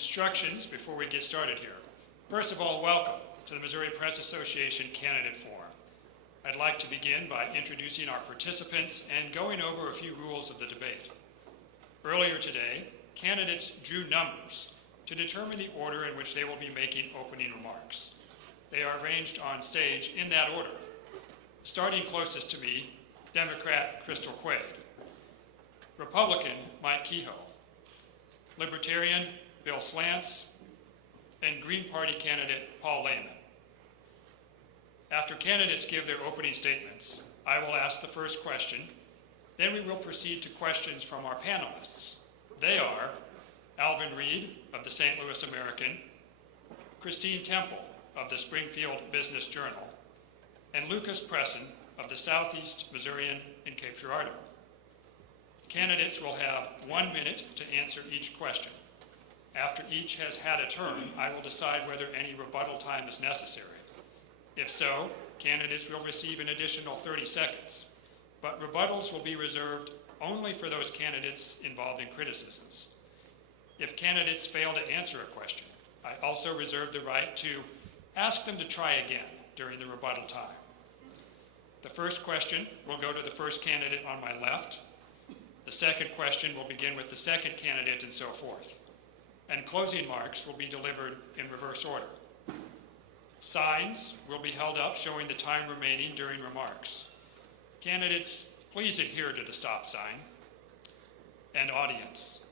Instructions before we get started here. First of all, welcome to the Missouri Press Association Candidate Forum. I'd like to begin by introducing our participants and going over a few rules of the debate. Earlier today, candidates drew numbers to determine the order in which they will be making opening remarks. They are arranged on stage in that order. Starting closest to me, Democrat Crystal Quaid, Republican Mike Kehoe, Libertarian Bill Slants, and Green Party candidate Paul Lehman. After candidates give their opening statements, I will ask the first question. Then we will proceed to questions from our panelists. They are Alvin Reed of the St. Louis American, Christine Temple of the Springfield Business Journal, and Lucas Presson of the Southeast Missourian in Cape Girardeau. Candidates will have 1 minute to answer each question. After each has had a turn, I will decide whether any rebuttal time is necessary. If so, candidates will receive an additional 30 seconds, but rebuttals will be reserved only for those candidates involved in criticisms. If candidates fail to answer a question, I also reserve the right to ask them to try again during the rebuttal time. The first question will go to the first candidate on my left. The second question will begin with the second candidate and so forth. And closing marks will be delivered in reverse order. Signs will be held up showing the time remaining during remarks. Candidates, please adhere to the stop sign. And audience,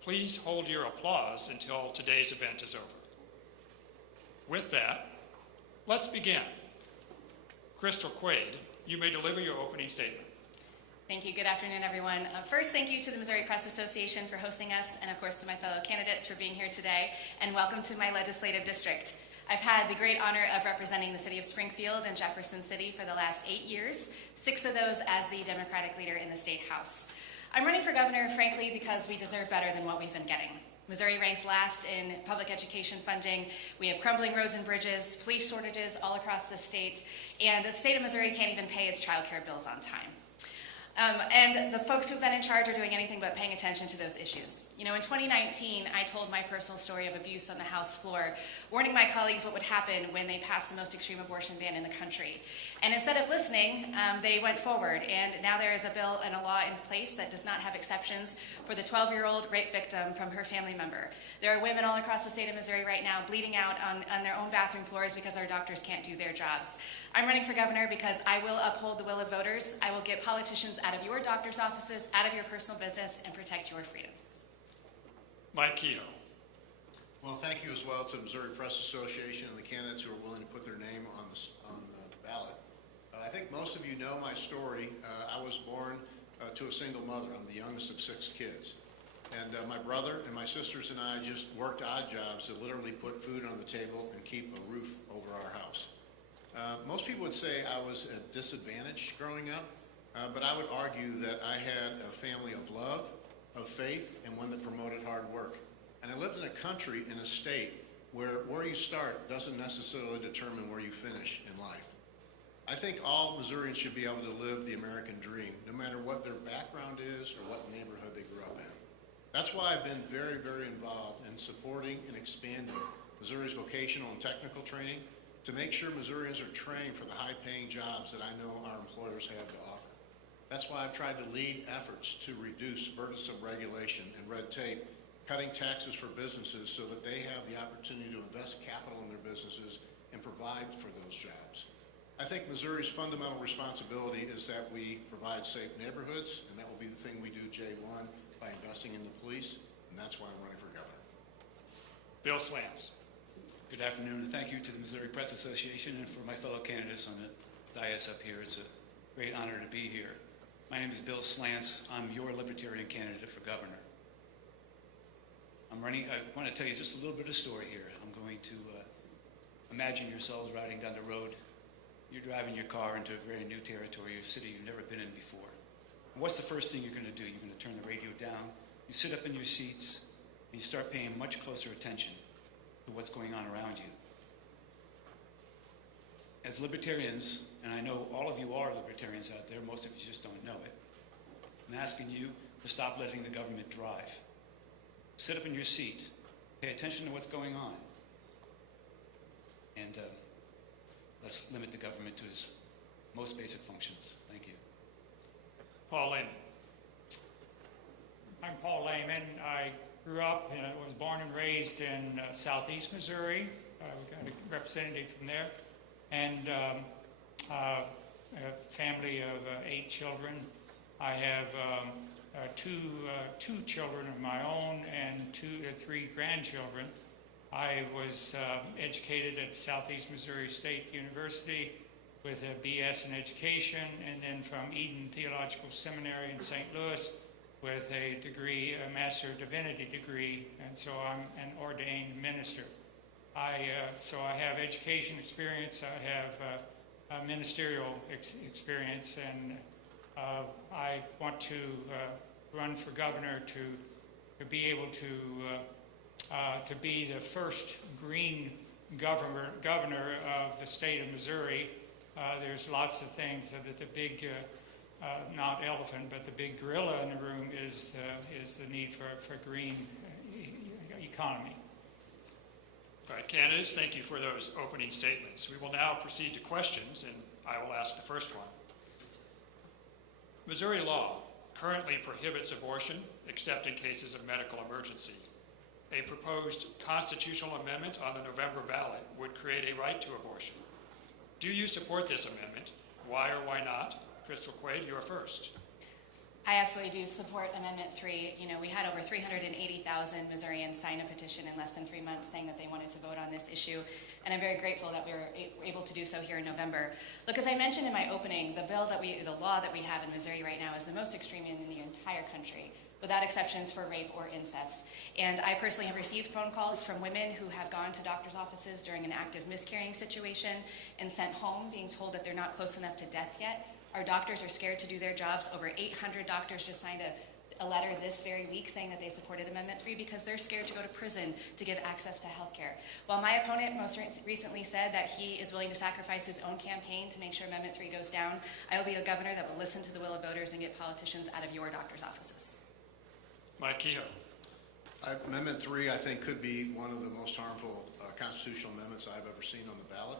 please hold your applause until today's event is over. With that, let's begin. Crystal Quaid, you may deliver your opening statement. Thank you. Good afternoon, everyone. First, thank you to the Missouri Press Association for hosting us, and of course to my fellow candidates for being here today, and welcome to my legislative district. I've had the great honor of representing the city of Springfield and Jefferson City for the last 8 years, 6 of those as the Democratic leader in the state house. I'm running for governor, frankly, because we deserve better than what we've been getting. Missouri ranks last in public education funding. We have crumbling roads and bridges, police shortages all across the state, and the state of Missouri can't even pay its child care bills on time. And the folks who've been in charge are doing anything but paying attention to those issues. You know, in 2019, I told my personal story of abuse on the House floor, warning my colleagues what would happen when they passed the most extreme abortion ban in the country. And instead of listening, they went forward. And now there is a bill and a law in place that does not have exceptions for the 12-year-old rape victim from her family member. There are women all across the state of Missouri right now bleeding out on their own bathroom floors because our doctors can't do their jobs. I'm running for governor because I will uphold the will of voters. I will get politicians out of your doctor's offices, out of your personal business, and protect your freedoms. Mike Kehoe. Well, thank you as well to the Missouri Press Association and the candidates who are willing to put their name on the ballot. I think most of you know my story. I was born to a single mother. I'm the youngest of 6 kids. And my brother and my sisters and I just worked odd jobs to literally put food on the table and keep a roof over our house. Most people would say I was at disadvantage growing up, but I would argue that I had a family of love, of faith, and one that promoted hard work. And I lived in a country, in a state, where you start doesn't necessarily determine where you finish in life. I think all Missourians should be able to live the American dream, no matter what their background is or what neighborhood they grew up in. That's why I've been very, very involved in supporting and expanding Missouri's vocational and technical training to make sure Missourians are trained for the high-paying jobs that I know our employers have to offer. That's why I've tried to lead efforts to reduce burdensome regulation and red tape, cutting taxes for businesses so that they have the opportunity to invest capital in their businesses and provide for those jobs. I think Missouri's fundamental responsibility is that we provide safe neighborhoods, and that will be the thing we do, J1, by investing in the police, and that's why I'm running for governor. Bill Slants. Good afternoon, and thank you to the Missouri Press Association and for my fellow candidates on the dais up here. It's a great honor to be here. My name is Bill Slants. I'm your Libertarian candidate for governor. I want to tell you just a little bit of story here. I'm going to imagine yourselves riding down the road. You're driving your car into a very new territory, a city you've never been in before. And what's the first thing you're going to do? You're going to turn the radio down. You sit up in your seats, and you start paying much closer attention to what's going on around you. As libertarians, and I know all of you are libertarians out there, most of you just don't know it, I'm asking you to stop letting the government drive. Sit up in your seat, pay attention to what's going on. And let's limit the government to its most basic functions. Thank you. Paul Lehman. I'm Paul Lehman. I grew up and was born and raised in southeast Missouri. We got a representative from there. And a family of 8 children. I have two children of my own and 3 grandchildren. I was educated at Southeast Missouri State University with a BS in education, and then from Eden Theological Seminary in St. Louis with a degree, a Master of Divinity degree, and so I'm an ordained minister. So I have education experience, I have ministerial experience, and I want to run for governor to be able to be the first green governor of the state of Missouri. There's lots of things that the big, not elephant, but the big gorilla in the room is the need for green economy. All right, candidates, thank you for those opening statements. We will now proceed to questions, and I will ask the first one. Missouri law currently prohibits abortion except in cases of medical emergency. A proposed constitutional amendment on the November ballot would create a right to abortion. Do you support this amendment? Why or why not? Crystal Quaid, you're first. I absolutely do support Amendment 3. You know, we had over 380,000 Missourians sign a petition in less than 3 months saying that they wanted to vote on this issue, and I'm very grateful that we were able to do so here in November. Look, as I mentioned in my opening, the law that we have in Missouri right now is the most extreme in the entire country, without exceptions for rape or incest. And I personally have received phone calls from women who have gone to doctor's offices during an active miscarrying situation and sent home being told that they're not close enough to death yet. Our doctors are scared to do their jobs. Over 800 doctors just signed a letter this very week saying that they supported Amendment 3 because they're scared to go to prison to give access to health care. While my opponent most recently said that he is willing to sacrifice his own campaign to make sure Amendment 3 goes down, I will be a governor that will listen to the will of voters and get politicians out of your doctor's offices. Mike Kehoe. Amendment 3, I think, could be one of the most harmful constitutional amendments I've ever seen on the ballot.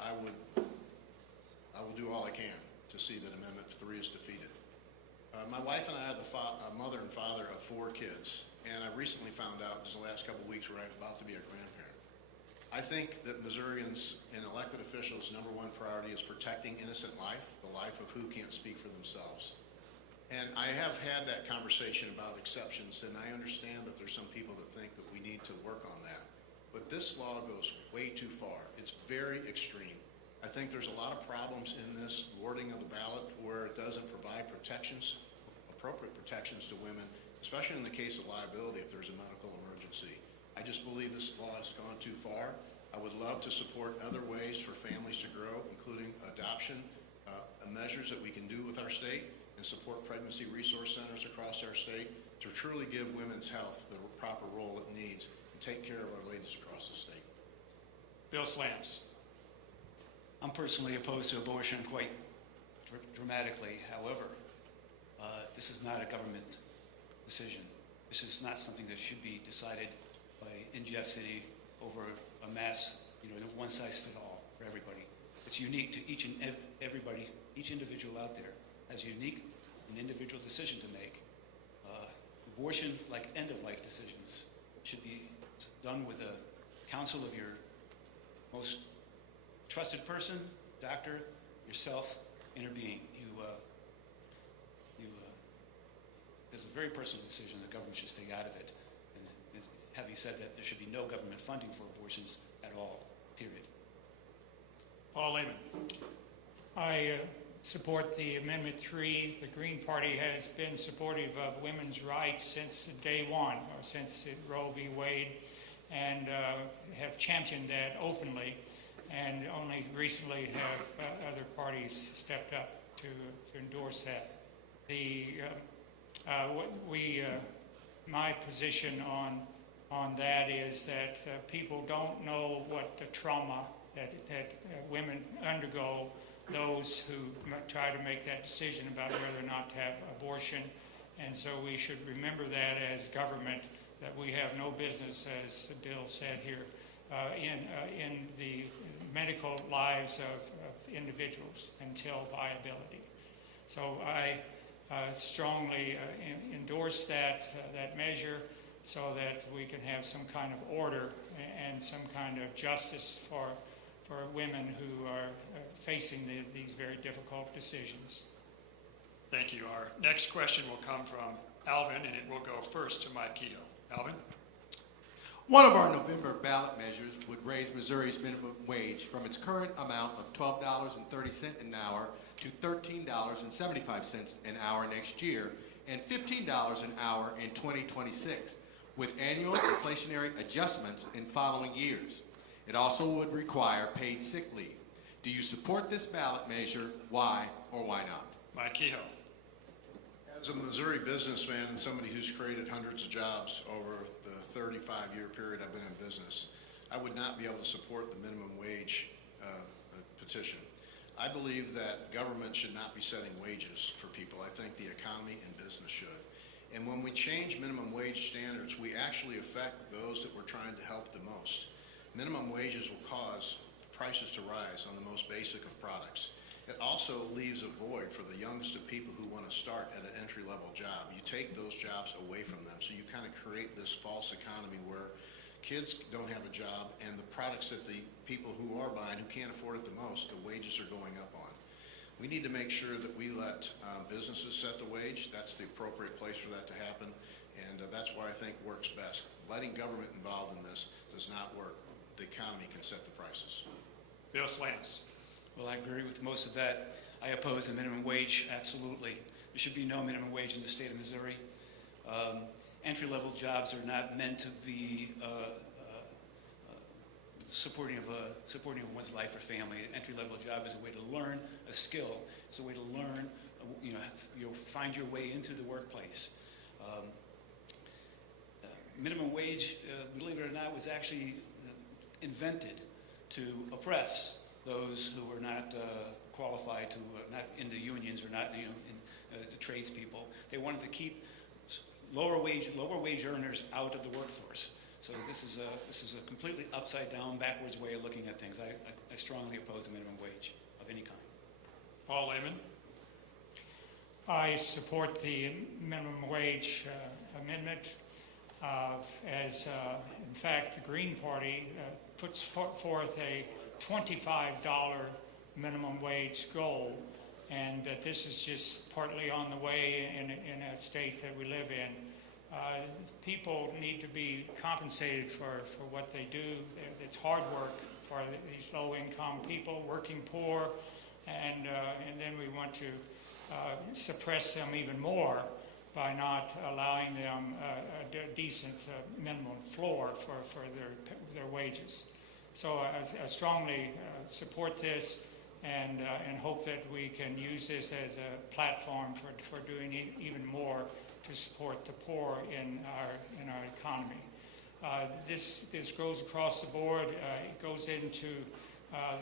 I will do all I can to see that Amendment 3 is defeated. My wife and I are the mother and father of 4 kids, and I recently found out just the last couple of weeks we're about to be a grandparent. I think that Missourians and elected officials' number one priority is protecting innocent life, the life of who can't speak for themselves. And I have had that conversation about exceptions, and I understand that there's some people that think that we need to work on that. But this law goes way too far. It's very extreme. I think there's a lot of problems in this wording of the ballot where it doesn't provide protections, appropriate protections to women, especially in the case of liability if there's a medical emergency. I just believe this law has gone too far. I would love to support other ways for families to grow, including adoption, measures that we can do with our state, and support pregnancy resource centers across our state to truly give women's health the proper role it needs and take care of our ladies across the state. Bill Slams. I'm personally opposed to abortion quite dramatically. However, this is not a government decision. This is not something that should be decided in Jeff City over a mass, one size fits all for everybody. It's unique to each and everybody, each individual out there has a unique and individual decision to make. Abortion, like end-of-life decisions, should be done with a counsel of your most trusted person, doctor, yourself, interbeing. There's a very personal decision. The government should stay out of it. And having said that, there should be no government funding for abortions at all, period. Paul Lehman. I support the Amendment 3. The Green Party has been supportive of women's rights since day one, or since Roe v. Wade, and have championed that openly. And only recently have other parties stepped up to endorse that. My position on that is that people don't know what the trauma that women undergo, those who try to make that decision about whether or not to have abortion. And so we should remember that as government, that we have no business, as Bill said here, in the medical lives of individuals until viability. So I strongly endorse that measure so that we can have some kind of order and some kind of justice for women who are facing these very difficult decisions. Thank you. Our next question will come from Alvin, and it will go first to Mike Kehoe. Alvin? One of our November ballot measures would raise Missouri's minimum wage from its current amount of $12.30 an hour to $13.75 an hour next year and $15 an hour in 2026, with annual inflationary adjustments in following years. It also would require paid sick leave. Do you support this ballot measure? Why or why not? Mike Kehoe. As a Missouri businessman and somebody who's created hundreds of jobs over the 35-year period I've been in business, I would not be able to support the minimum wage petition. I believe that government should not be setting wages for people. I think the economy and business should. And when we change minimum wage standards, we actually affect those that we're trying to help the most. Minimum wages will cause prices to rise on the most basic of products. It also leaves a void for the youngest of people who want to start at an entry-level job. You take those jobs away from them, so you kind of create this false economy where kids don't have a job, and the products that the people who are buying, who can't afford it the most, the wages are going up on. We need to make sure that we let businesses set the wage. That's the appropriate place for that to happen, and that's why I think works best. Letting government involved in this does not work. The economy can set the prices. Bill Slants. Well, I agree with most of that. I oppose the minimum wage, absolutely. There should be no minimum wage in the state of Missouri. Entry-level jobs are not meant to be supporting of one's life or family. An entry-level job is a way to learn a skill. It's a way to learn, you'll find your way into the workplace. Minimum wage, believe it or not, was actually invented to oppress those who were not qualified to, not in the unions or not, in the tradespeople. They wanted to keep lower wage earners out of the workforce. So this is a completely upside down, backwards way of looking at things. I strongly oppose a minimum wage of any kind. Paul Lehman. I support the minimum wage amendment. In fact, the Green Party puts forth a $25 minimum wage goal, and that this is just partly on the way in a state that we live in. People need to be compensated for what they do. It's hard work for these low-income people, working poor, and then we want to suppress them even more by not allowing them a decent minimum floor for their wages. So I strongly support this and hope that we can use this as a platform for doing even more to support the poor in our economy. This goes across the board. It goes into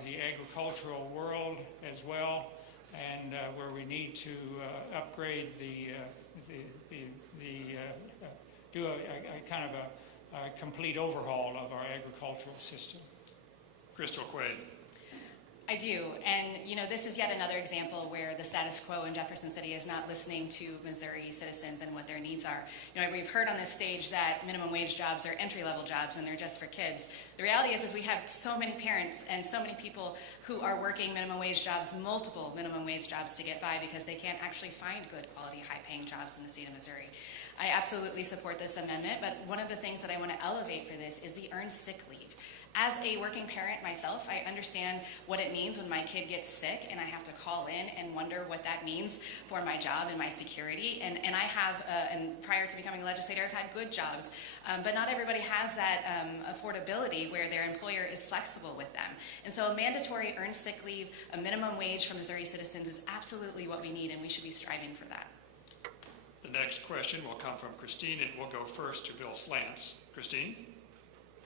the agricultural world as well, and where we need to upgrade do a kind of a complete overhaul of our agricultural system. Crystal Quaid. I do, and this is yet another example where the status quo in Jefferson City is not listening to Missouri citizens and what their needs are. We've heard on this stage that minimum wage jobs are entry-level jobs and they're just for kids. The reality is we have so many parents and so many people who are working minimum wage jobs, multiple minimum wage jobs to get by because they can't actually find good quality, high-paying jobs in the state of Missouri. I absolutely support this amendment, but one of the things that I want to elevate for this is the earned sick leave. As a working parent myself, I understand what it means when my kid gets sick and I have to call in and wonder what that means for my job and my security. And I have, and prior to becoming a legislator, I've had good jobs, but not everybody has that affordability where their employer is flexible with them. And so a mandatory earned sick leave, a minimum wage for Missouri citizens is absolutely what we need, and we should be striving for that. The next question will come from Christine, and we'll go first to Bill Slants. Christine?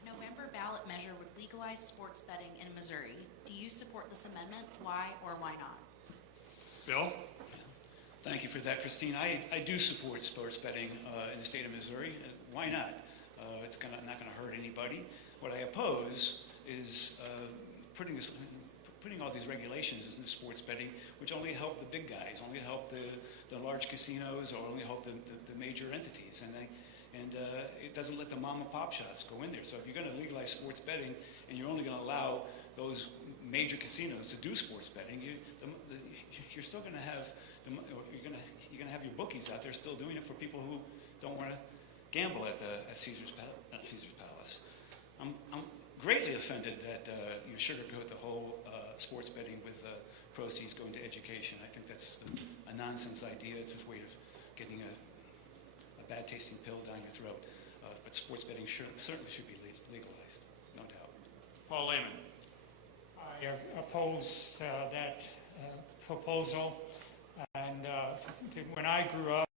November ballot measure would legalize sports betting in Missouri. Do you support this amendment? Why or why not? Bill? Thank you for that, Christine. I do support sports betting in the state of Missouri. Why not? It's not going to hurt anybody. What I oppose is putting all these regulations in sports betting, which only help the big guys, only help the large casinos, or only help the major entities, and it doesn't let the mom and pop shops go in there. So if you're going to legalize sports betting and you're only going to allow those major casinos to do sports betting, you're still going to have you're going to have your bookies out there still doing it for people who don't want to gamble at Caesar's Palace. I'm greatly offended that you sugarcoat the whole sports betting with proceeds going to education. I think that's a nonsense idea. It's a way of getting a bad tasting pill down your throat. But sports betting certainly should be legalized, no doubt. Paul Lehman. I oppose that proposal. And when I grew up,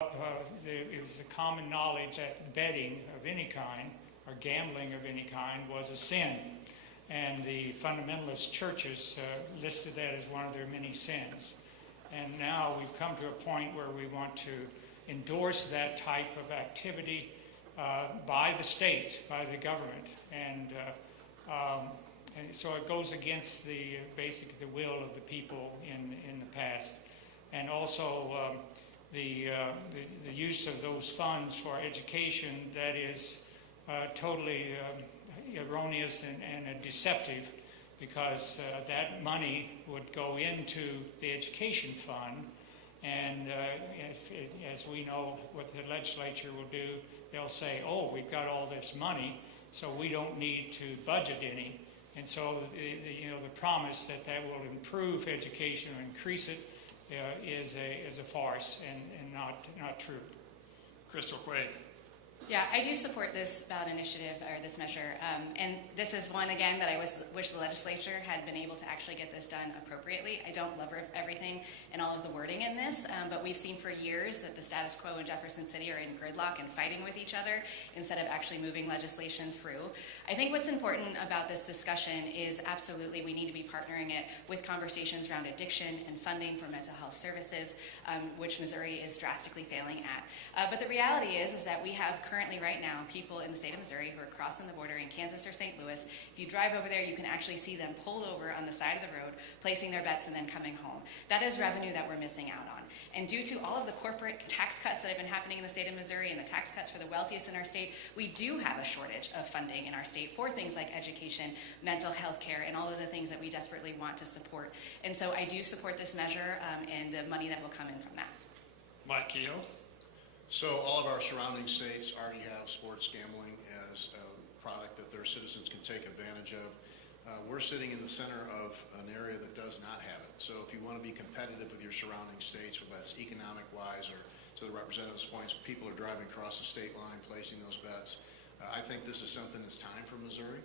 it was the common knowledge that betting of any kind, or gambling of any kind, was a sin. And the fundamentalist churches listed that as one of their many sins. And now we've come to a point where we want to endorse that type of activity by the state, by the government. And so it goes against basically the will of the people in the past. And also the use of those funds for education that is totally erroneous and deceptive, because that money would go into the education fund, and as we know what the legislature will do, they'll say, oh, we've got all this money, so we don't need to budget any. And so the promise that will improve education or increase it is a farce and not true. Crystal Quaid. Yeah, I do support this ballot initiative, or this measure, and this is one, again, that I wish the legislature had been able to actually get this done appropriately. I don't love everything and all of the wording in this, but we've seen for years that the status quo in Jefferson City are in gridlock and fighting with each other instead of actually moving legislation through. I think what's important about this discussion is absolutely we need to be partnering it with conversations around addiction and funding for mental health services, which Missouri is drastically failing at. But the reality is that we have currently right now people in the state of Missouri who are crossing the border in Kansas or St. Louis. If you drive over there, you can actually see them pulled over on the side of the road, placing their bets and then coming home. That is revenue that we're missing out on. And due to all of the corporate tax cuts that have been happening in the state of Missouri and the tax cuts for the wealthiest in our state, we do have a shortage of funding in our state for things like education, mental health care, and all of the things that we desperately want to support. And so I do support this measure and the money that will come in from that. Mike Kehoe. So all of our surrounding states already have sports gambling as a product that their citizens can take advantage of. We're sitting in the center of an area that does not have it. So if you want to be competitive with your surrounding states, whether that's economic-wise or to the representative's points, people are driving across the state line, placing those bets. I think this is something that's time for Missouri.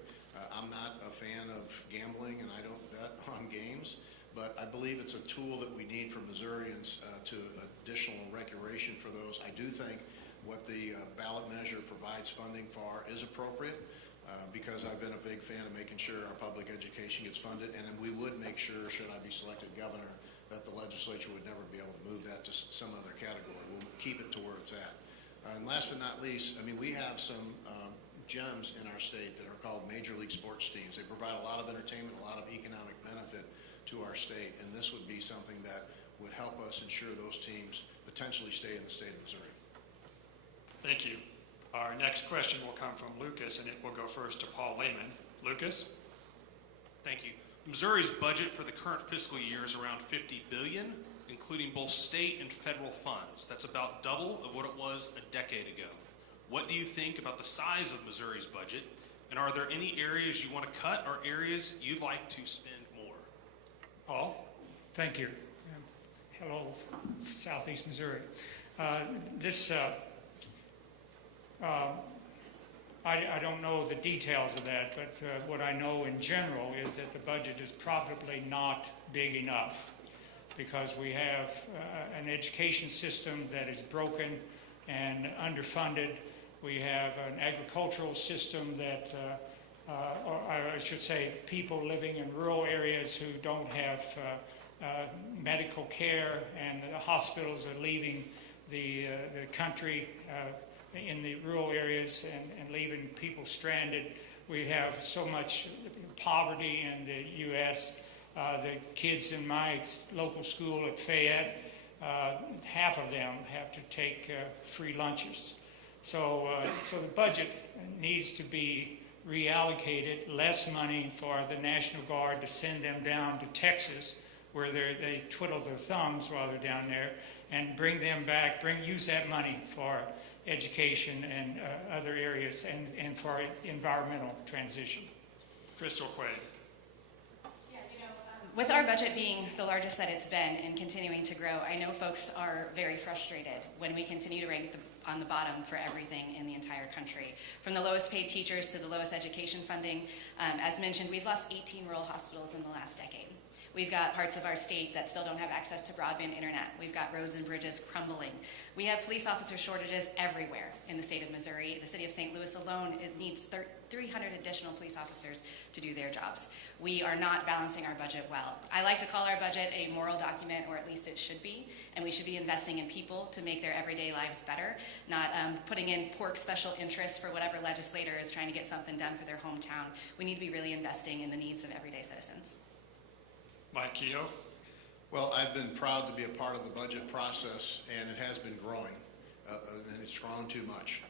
I'm not a fan of gambling, and I don't bet on games. But I believe it's a tool that we need for Missourians to additional regulation for those. I do think what the ballot measure provides funding for is appropriate because I've been a big fan of making sure our public education gets funded, and we would make sure, should I be selected governor, that the legislature would never be able to move that to some other category. We'll keep it to where it's at. And last but not least, I mean, we have some gems in our state that are called Major League Sports teams. They provide a lot of entertainment, a lot of economic benefit to our state, and this would be something that would help us ensure those teams potentially stay in the state of Missouri. Thank you. Our next question will come from Lucas, and it will go first to Paul Lehman. Lucas? Thank you. Missouri's budget for the current fiscal year is around $50 billion, including both state and federal funds. That's about double of what it was a decade ago. What do you think about the size of Missouri's budget, and are there any areas you want to cut or areas you'd like to spend more? Paul? Thank you. Hello, Southeast Missouri. I don't know the details of that, but what I know in general is that the budget is probably not big enough because we have an education system that is broken and underfunded. We have an agricultural system that or I should say people living in rural areas who don't have medical care, and the hospitals are leaving the country in the rural areas and leaving people stranded. We have so much poverty in the U.S. The kids in my local school at Fayette, half of them have to take free lunches. So the budget needs to be reallocated, less money for the National Guard to send them down to Texas, where they twiddle their thumbs while they're down there, and bring them back, use that money for education and other areas and for environmental transition. Crystal Quaid. With our budget being the largest that it's been and continuing to grow, I know folks are very frustrated when we continue to rank on the bottom for everything in the entire country. From the lowest paid teachers to the lowest education funding. As mentioned, we've lost 18 rural hospitals in the last decade. We've got parts of our state that still don't have access to broadband internet. We've got roads and bridges crumbling. We have police officer shortages everywhere in the state of Missouri. The city of St. Louis alone, it needs 300 additional police officers to do their jobs. We are not balancing our budget well. I like to call our budget a moral document, or at least it should be, and we should be investing in people to make their everyday lives better, not putting in pork special interests for whatever legislator is trying to get something done for their hometown. We need to be really investing in the needs of everyday citizens. Mike Kehoe. Well, I've been proud to be a part of the budget process, and it has been growing, and it's grown too much.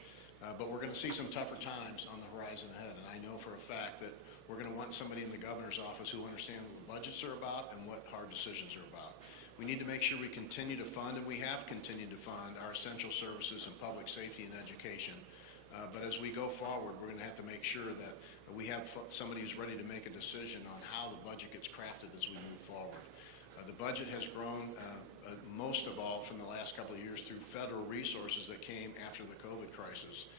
But we're going to see some tougher times on the horizon ahead, and I know for a fact that we're going to want somebody in the governor's office who understands what budgets are about and what hard decisions are about. We need to make sure we continue to fund, and we have continued to fund, our essential services in public safety and education. But as we go forward, we're going to have to make sure that we have somebody who's ready to make a decision on how the budget gets crafted as we move forward. The budget has grown most of all from the last couple of years through federal resources that came after the COVID crisis.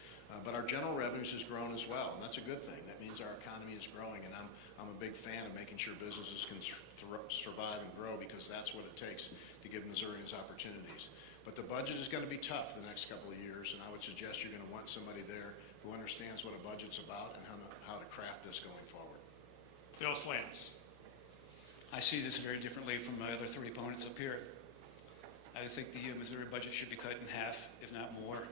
But our general revenues has grown as well, and that's a good thing. That means our economy is growing, and I'm a big fan of making sure businesses can survive and grow, because that's what it takes to give Missourians opportunities. But the budget is going to be tough the next couple of years, and I would suggest you're going to want somebody there who understands what a budget's about and how to craft this going forward. Bill Slants. I see this very differently from my other three opponents up here. I think the Missouri budget should be cut in half, if not more.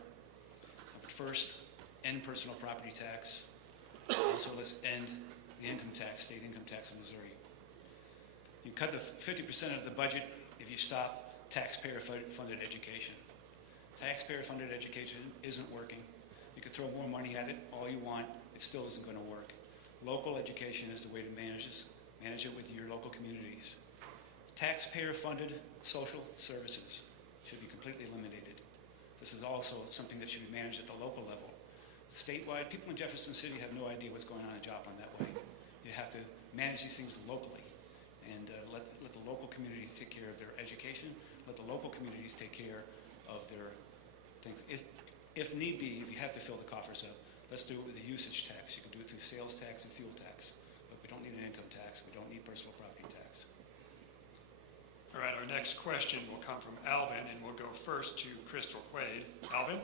But first, end personal property tax. Also, let's end the income tax, state income tax in Missouri. You cut the 50% of the budget if you stop taxpayer-funded education. Taxpayer-funded education isn't working. You can throw more money at it all you want, it still isn't going to work. Local education is the way to manage this. Manage it with your local communities. Taxpayer-funded social services should be completely eliminated. This is also something that should be managed at the local level. Statewide, people in Jefferson City have no idea what's going on in Joplin that way. You have to manage these things locally and let the local communities take care of their education, let the local communities take care of their things. If need be, if you have to fill the coffers up, let's do it with a usage tax. You can do it through sales tax and fuel tax. But we don't need an income tax. We don't need personal property tax. All right, our next question will come from Alvin, and we'll go first to Crystal Quaid. Alvin?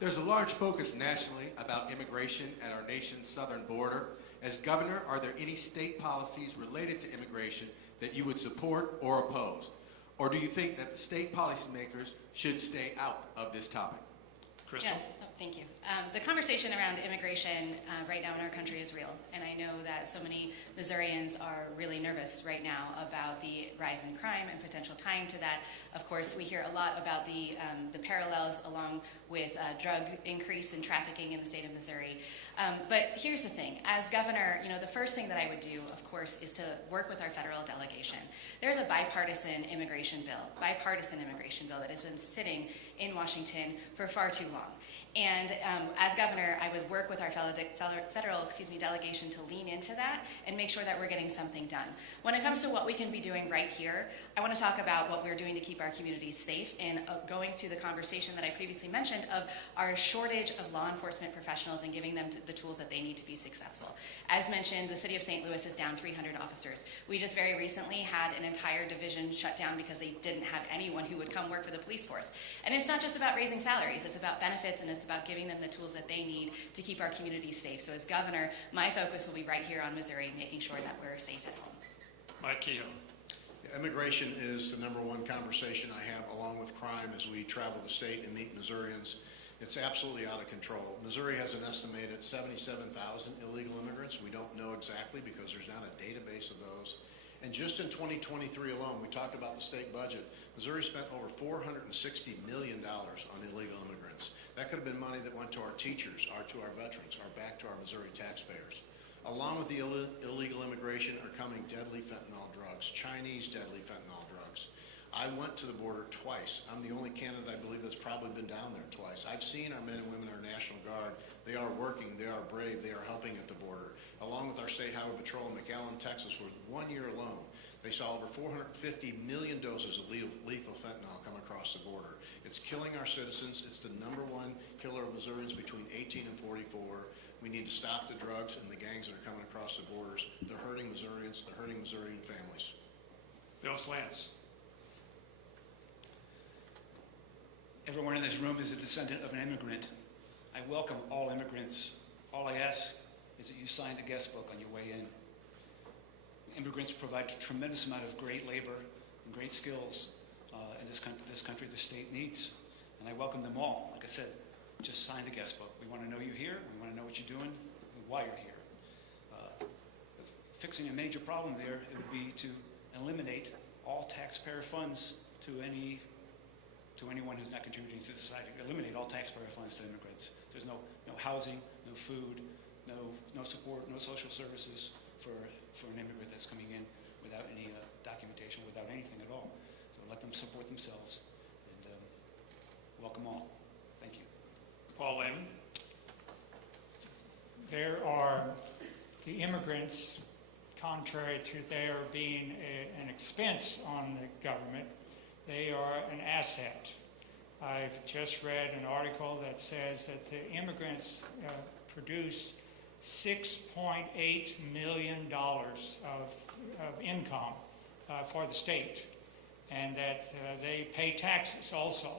There's a large focus nationally about immigration at our nation's southern border. As governor, are there any state policies related to immigration that you would support or oppose? Or do you think that the state policymakers should stay out of this topic? Crystal? Yeah, thank you. The conversation around immigration right now in our country is real, and I know that so many Missourians are really nervous right now about the rise in crime and potential tying to that. Of course, we hear a lot about the parallels along with drug increase in trafficking in the state of Missouri. But here's the thing. As governor, the first thing that I would do, of course, is to work with our federal delegation. There's a bipartisan immigration bill that has been sitting in Washington for far too long. And as governor, I would work with our federal delegation to lean into that and make sure that we're getting something done. When it comes to what we can be doing right here, I want to talk about what we're doing to keep our communities safe and going to the conversation that I previously mentioned of our shortage of law enforcement professionals and giving them the tools that they need to be successful. As mentioned, the city of St. Louis is down 300 officers. We just very recently had an entire division shut down because they didn't have anyone who would come work for the police force. And it's not just about raising salaries, it's about benefits, and it's about giving them the tools that they need to keep our communities safe. So as governor, my focus will be right here on Missouri, making sure that we're safe at home. Mike Kehoe. Immigration is the number one conversation I have, along with crime, as we travel the state and meet Missourians. It's absolutely out of control. Missouri has an estimated 77,000 illegal immigrants. We don't know exactly because there's not a database of those. And just in 2023 alone, we talked about the state budget. Missouri spent over $460 million on illegal immigrants. That could have been money that went to our teachers, or to our veterans, or back to our Missouri taxpayers. Along with the illegal immigration are coming deadly fentanyl drugs, Chinese deadly fentanyl drugs. I went to the border twice. I'm the only candidate, I believe, that's probably been down there twice. I've seen our men and women in our National Guard. They are working, they are brave, they are helping at the border. Along with our State Highway Patrol in McAllen, Texas, where 1 year alone, they saw over 450 million doses of lethal fentanyl come across the border. It's killing our citizens. It's the #1 killer of Missourians between 18 and 44. We need to stop the drugs and the gangs that are coming across the borders. They're hurting Missourians. They're hurting Missourian families. Bill Slants. Everyone in this room is a descendant of an immigrant. I welcome all immigrants. All I ask is that you sign the guest book on your way in. Immigrants provide a tremendous amount of great labor and great skills in this country the state needs. And I welcome them all. Like I said, just sign the guest book. We want to know you're here. We want to know what you're doing and why you're here. Fixing a major problem there, it would be to eliminate all taxpayer funds to anyone who's not contributing to the society. Eliminate all taxpayer funds to immigrants. There's no housing, no food, no support, no social services for an immigrant that's coming in without any documentation, without anything at all. So let them support themselves, and welcome all. Thank you. Paul Lehman. There are the immigrants, contrary to their being an expense on the government, they are an asset. I've just read an article that says that the immigrants produce $6.8 million of income for the state, and that they pay taxes also,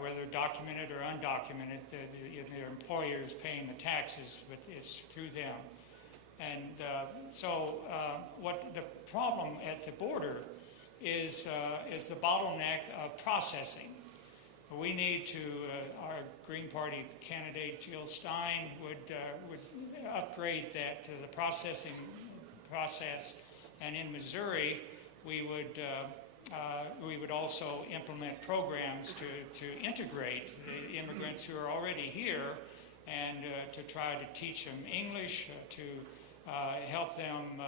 whether documented or undocumented. Their employer is paying the taxes, but it's through them. And so what the problem at the border is the bottleneck of processing. We need to, our Green Party candidate Jill Stein would upgrade that to the processing process, and in Missouri we would also implement programs to integrate the immigrants who are already here, and to try to teach them English, to help them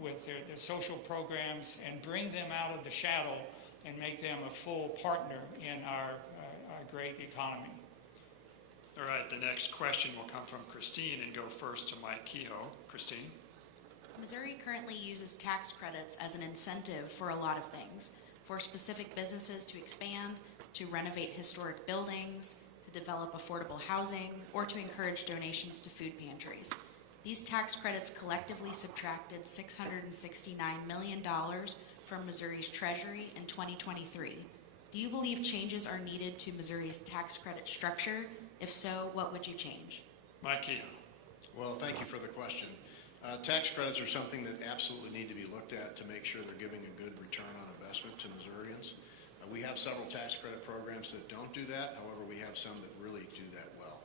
with their social programs, and bring them out of the shadow and make them a full partner in our great economy. All right, the next question will come from Christine and go first to Mike Kehoe. Christine. Missouri currently uses tax credits as an incentive for a lot of things, for specific businesses to expand, to renovate historic buildings, to develop affordable housing, or to encourage donations to food pantries. These tax credits collectively subtracted $669 million from Missouri's treasury in 2023. Do you believe changes are needed to Missouri's tax credit structure? If so, what would you change? Mike Kehoe. Well, thank you for the question. Tax credits are something that absolutely need to be looked at to make sure they're giving a good return on investment to Missourians. We have several tax credit programs that don't do that. However, we have some that really do that well.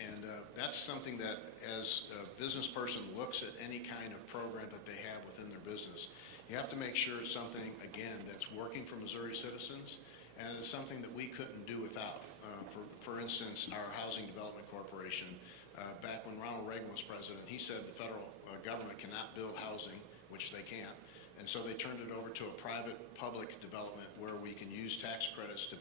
And that's something that, as a business person looks at any kind of program that they have within their business, you have to make sure it's something, again, that's working for Missouri citizens, and it's something that we couldn't do without. For instance, our Housing Development Corporation, back when Ronald Reagan was president, he said the federal government cannot build housing, which they can't. And so they turned it over to a private-public development where we can use tax credits to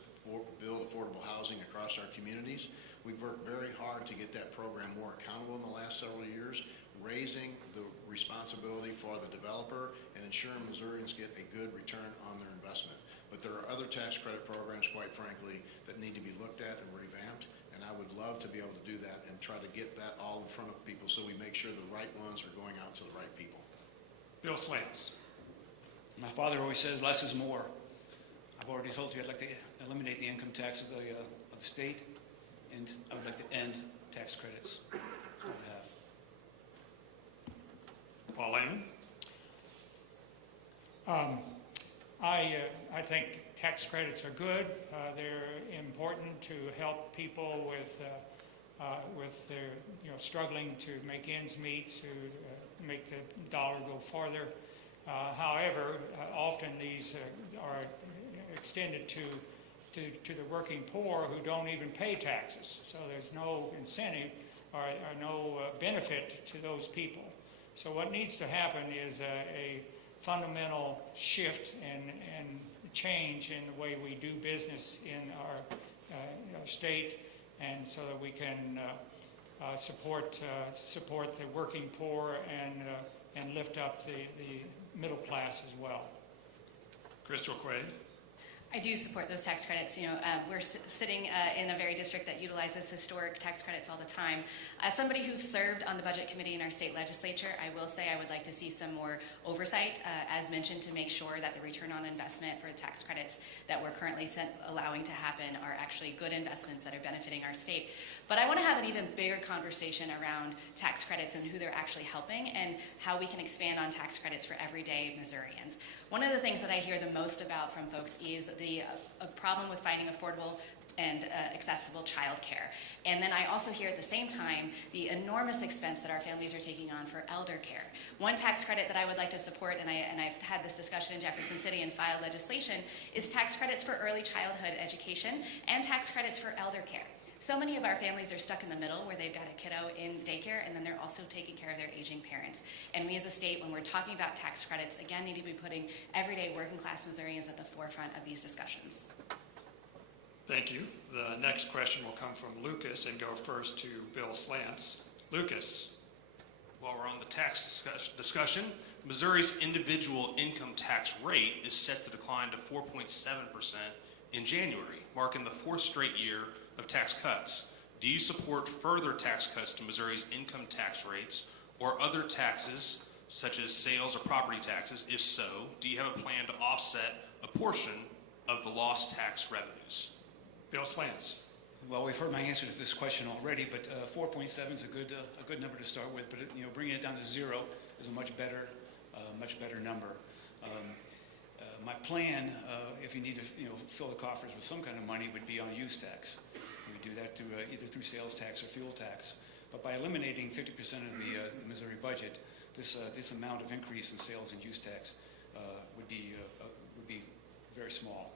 build affordable housing across our communities. We've worked very hard to get that program more accountable in the last several years, raising the responsibility for the developer and ensuring Missourians get a good return on their investment. But there are other tax credit programs, quite frankly, that need to be looked at and revamped, and I would love to be able to do that and try to get that all in front of people so we make sure the right ones are going out to the right people. Bill Slants. My father always says less is more. I've already told you I'd like to eliminate the income tax of the state, and I would like to end tax credits. That's all I have. Paul Lehman. I think tax credits are good. They're important to help people with their, struggling to make ends meet, to make the dollar go farther. However, often these are extended to the working poor who don't even pay taxes. So there's no incentive or no benefit to those people. So what needs to happen is a fundamental shift and change in the way we do business in our state, and so that we can support the working poor and lift up the middle class as well. Crystal Quaid. I do support those tax credits. We're sitting in a very district that utilizes historic tax credits all the time. As somebody who's served on the budget committee in our state legislature, I will say I would like to see some more oversight, as mentioned, to make sure that the return on investment for the tax credits that we're currently allowing to happen are actually good investments that are benefiting our state. But I want to have an even bigger conversation around tax credits and who they're actually helping and how we can expand on tax credits for everyday Missourians. One of the things that I hear the most about from folks is a problem with finding affordable and accessible childcare. And then I also hear at the same time the enormous expense that our families are taking on for elder care. One tax credit that I would like to support, and I've had this discussion in Jefferson City and filed legislation, is tax credits for early childhood education and tax credits for elder care. So many of our families are stuck in the middle where they've got a kiddo in daycare and then they're also taking care of their aging parents. And we as a state, when we're talking about tax credits, again, need to be putting everyday working class Missourians at the forefront of these discussions. Thank you. The next question will come from Lucas and go first to Bill Slantz. Lucas. While we're on the tax discussion, Missouri's individual income tax rate is set to decline to 4.7% in January, marking the fourth straight year of tax cuts. Do you support further tax cuts to Missouri's income tax rates or other taxes such as sales or property taxes? If so, do you have a plan to offset a portion of the lost tax revenues? Bill Slantz. Well, we've heard my answer to this question already, but 4.7 is a good number to start with. But bringing it down to 0 is a much better number. My plan, if you need to fill the coffers with some kind of money, would be on use tax. We do that through either through sales tax or fuel tax. But by eliminating 50% of the Missouri budget, this amount of increase in sales and use tax would be very small,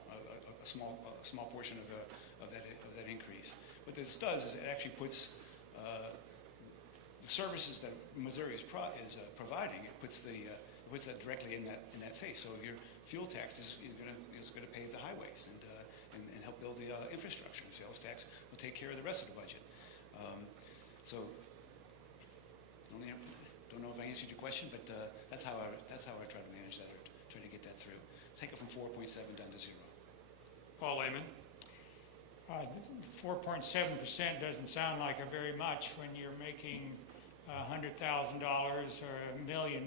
a small portion of that increase. What this does is it actually puts the services that Missouri is providing. It puts that directly in that phase. So your fuel tax is going to pave the highways and help build the infrastructure. And sales tax will take care of the rest of the budget. So don't know if I answered your question, but that's how I try to manage that, or try to get that through. Take it from 4.7 down to 0. Paul Lehman. 4.7% doesn't sound like a very much when you're making $100,000 or $1 million.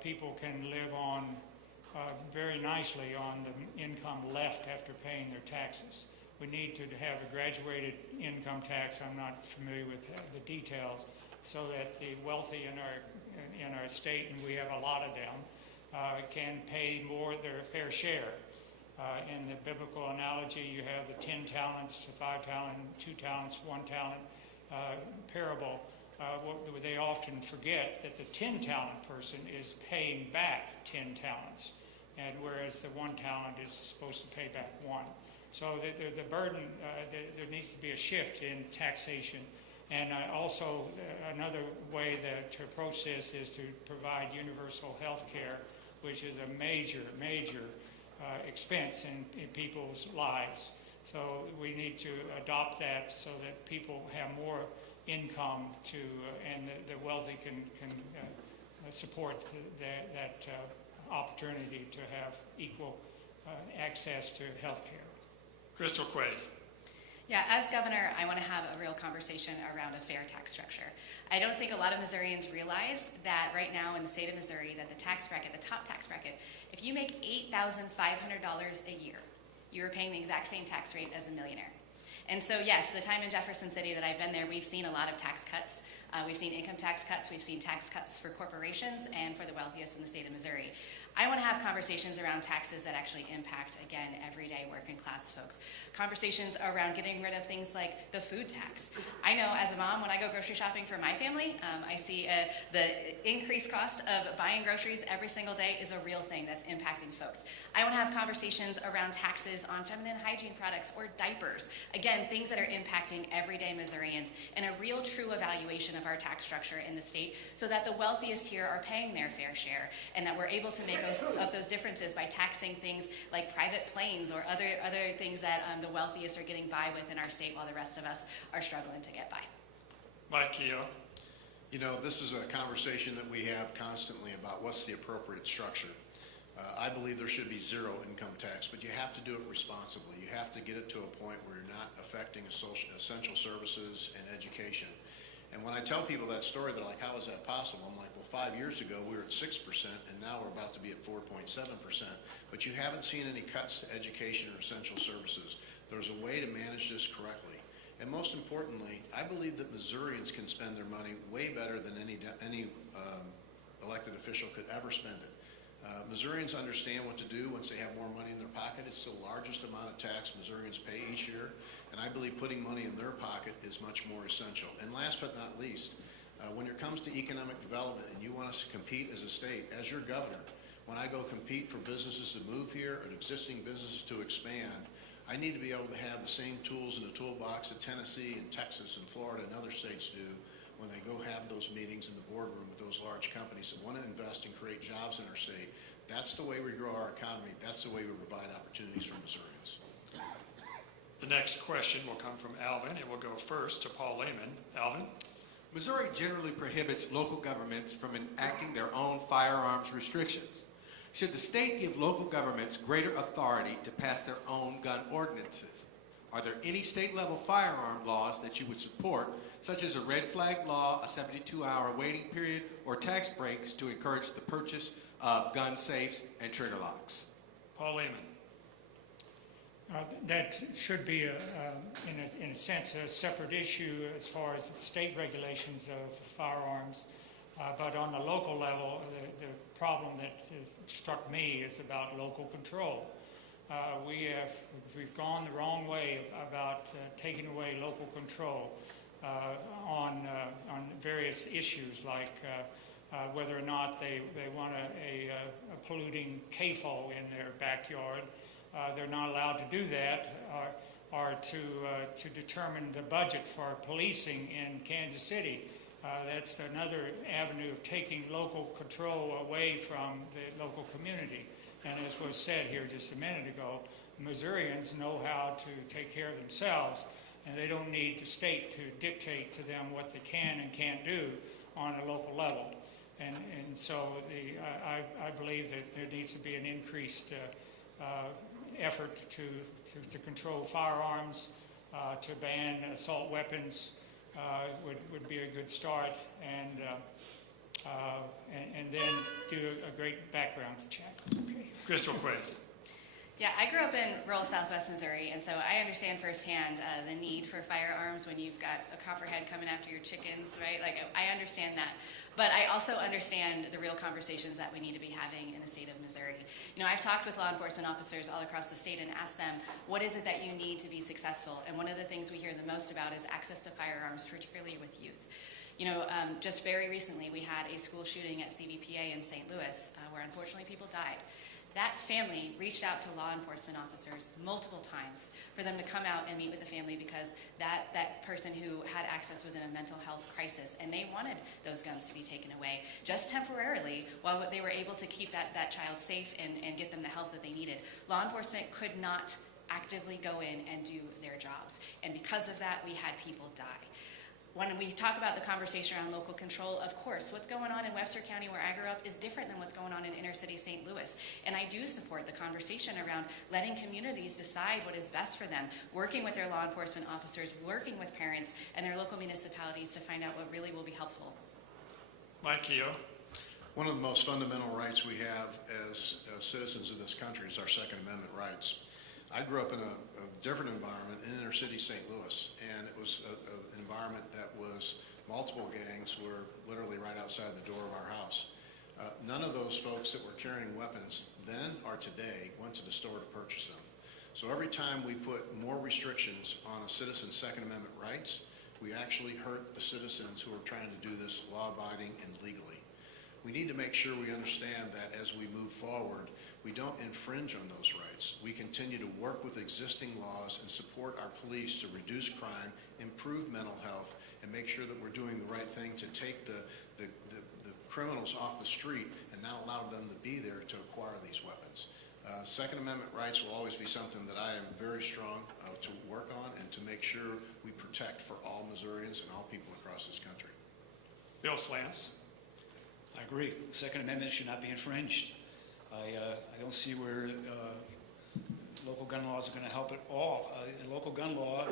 People can live on very nicely on the income left after paying their taxes. We need to have a graduated income tax. I'm not familiar with the details, so that the wealthy in our state, and we have a lot of them, can pay more their fair share. In the biblical analogy, you have the 10 talents, 5 talents, 2 talents, 1 talent parable. They often forget that the 10-talent person is paying back 10 talents, and whereas the 1 talent is supposed to pay back 1. So the burden, there needs to be a shift in taxation. And also another way to approach this is to provide universal health care, which is a major expense in people's lives. So we need to adopt that so that people have more income and the wealthy can support that opportunity to have equal access to health care. Crystal Quaid. Yeah, as governor, I want to have a real conversation around a fair tax structure. I don't think a lot of Missourians realize that right now in the state of Missouri, that the tax bracket, the top tax bracket, if you make $8,500 a year, you're paying the exact same tax rate as a millionaire. And so, yes, the time in Jefferson City that I've been there, we've seen a lot of tax cuts. We've seen income tax cuts, we've seen tax cuts for corporations and for the wealthiest in the state of Missouri. I want to have conversations around taxes that actually impact, again, everyday working class folks. Conversations around getting rid of things like the food tax. I know as a mom, when I go grocery shopping for my family, I see the increased cost of buying groceries every single day is a real thing that's impacting folks. I want to have conversations around taxes on feminine hygiene products or diapers. Again, things that are impacting everyday Missourians, and a real true evaluation of our tax structure in the state so that the wealthiest here are paying their fair share and that we're able to make those differences by taxing things like private planes or other things that the wealthiest are getting by with in our state while the rest of us are struggling to get by. Mike Keogh. You know, this is a conversation that we have constantly about what's the appropriate structure. I believe there should be zero income tax, but you have to do it responsibly. You have to get it to a point where you're not affecting essential services and education. And when I tell people that story, they're like, how is that possible? I'm like, well, 5 years ago we were at 6%, and now we're about to be at 4.7%. But you haven't seen any cuts to education or essential services. There's a way to manage this correctly. And most importantly, I believe that Missourians can spend their money way better than any elected official could ever spend it. Missourians understand what to do once they have more money in their pocket. It's the largest amount of tax Missourians pay each year, and I believe putting money in their pocket is much more essential. And last but not least, when it comes to economic development and you want us to compete as a state, as your governor, when I go compete for businesses to move here and existing businesses to expand, I need to be able to have the same tools in the toolbox that Tennessee and Texas and Florida and other states do when they go have those meetings in the boardroom with those large companies that want to invest and create jobs in our state. That's the way we grow our economy. That's the way we provide opportunities for Missourians. The next question will come from Alvin. It will go first to Paul Lehman. Alvin? Missouri generally prohibits local governments from enacting their own firearms restrictions. Should the state give local governments greater authority to pass their own gun ordinances? Are there any state-level firearm laws that you would support, such as a red flag law, a 72-hour waiting period, or tax breaks to encourage the purchase of gun safes and trigger locks? Paul Lehman. That should be, in a sense, a separate issue as far as the state regulations of firearms. But on the local level, the problem that struck me is about local control. We've gone the wrong way about taking away local control on various issues like whether or not they want a polluting CAFO in their backyard. They're not allowed to do that, or to determine the budget for policing in Kansas City. That's another avenue of taking local control away from the local community. And as was said here just a minute ago, Missourians know how to take care of themselves, and they don't need the state to dictate to them what they can and can't do on a local level. And so I believe that there needs to be an increased effort to control firearms, to ban assault weapons would be a good start, and then do a great background check. Okay. Crystal Quaid. Yeah, I grew up in rural Southwest Missouri, and so I understand firsthand the need for firearms when you've got a copperhead coming after your chickens, right? Like, I understand that. But I also understand the real conversations that we need to be having in the state of Missouri. You know, I've talked with law enforcement officers all across the state and asked them, what is it that you need to be successful? And one of the things we hear the most about is access to firearms, particularly with youth. You know, just very recently we had a school shooting at CVPA in St. Louis where unfortunately people died. That family reached out to law enforcement officers multiple times for them to come out and meet with the family because that person who had access was in a mental health crisis, and they wanted those guns to be taken away just temporarily while they were able to keep that child safe and get them the help that they needed. Law enforcement could not actively go in and do their jobs, and because of that, we had people die. When we talk about the conversation around local control, of course, what's going on in Webster County where I grew up is different than what's going on in inner city St. Louis. And I do support the conversation around letting communities decide what is best for them, working with their law enforcement officers, working with parents and their local municipalities to find out what really will be helpful. Mike Keogh. One of the most fundamental rights we have as citizens of this country is our Second Amendment rights. I grew up in a different environment in inner city St. Louis, and it was an environment that was multiple gangs were literally right outside the door of our house. None of those folks that were carrying weapons then or today went to the store to purchase them. So every time we put more restrictions on a citizen's Second Amendment rights, we actually hurt the citizens who are trying to do this law-abiding and legally. We need to make sure we understand that as we move forward, we don't infringe on those rights. We continue to work with existing laws and support our police to reduce crime, improve mental health, and make sure that we're doing the right thing to take the criminals off the street and not allow them to be there to acquire these weapons. Second Amendment rights will always be something that I am very strong to work on and to make sure we protect for all Missourians and all people across this country. Bill Slants. I agree. The Second Amendment should not be infringed. I don't see where local gun laws are going to help at all. In local gun law,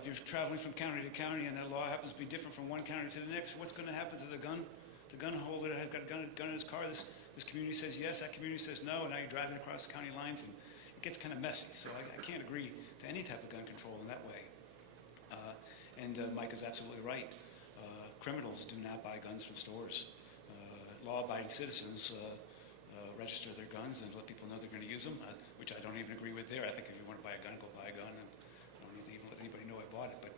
if you're traveling from county to county and that law happens to be different from one county to the next, what's going to happen to the gun holder that has got a gun in his car? This community says yes, that community says no, and now you're driving across county lines, and it gets kind of messy. So I can't agree to any type of gun control in that way. Mike is absolutely right. Criminals do not buy guns from stores. Law-abiding citizens register their guns and let people know they're going to use them, which I don't even agree with there. I think if you want to buy a gun, go buy a gun, and I don't need to even let anybody know I bought it. But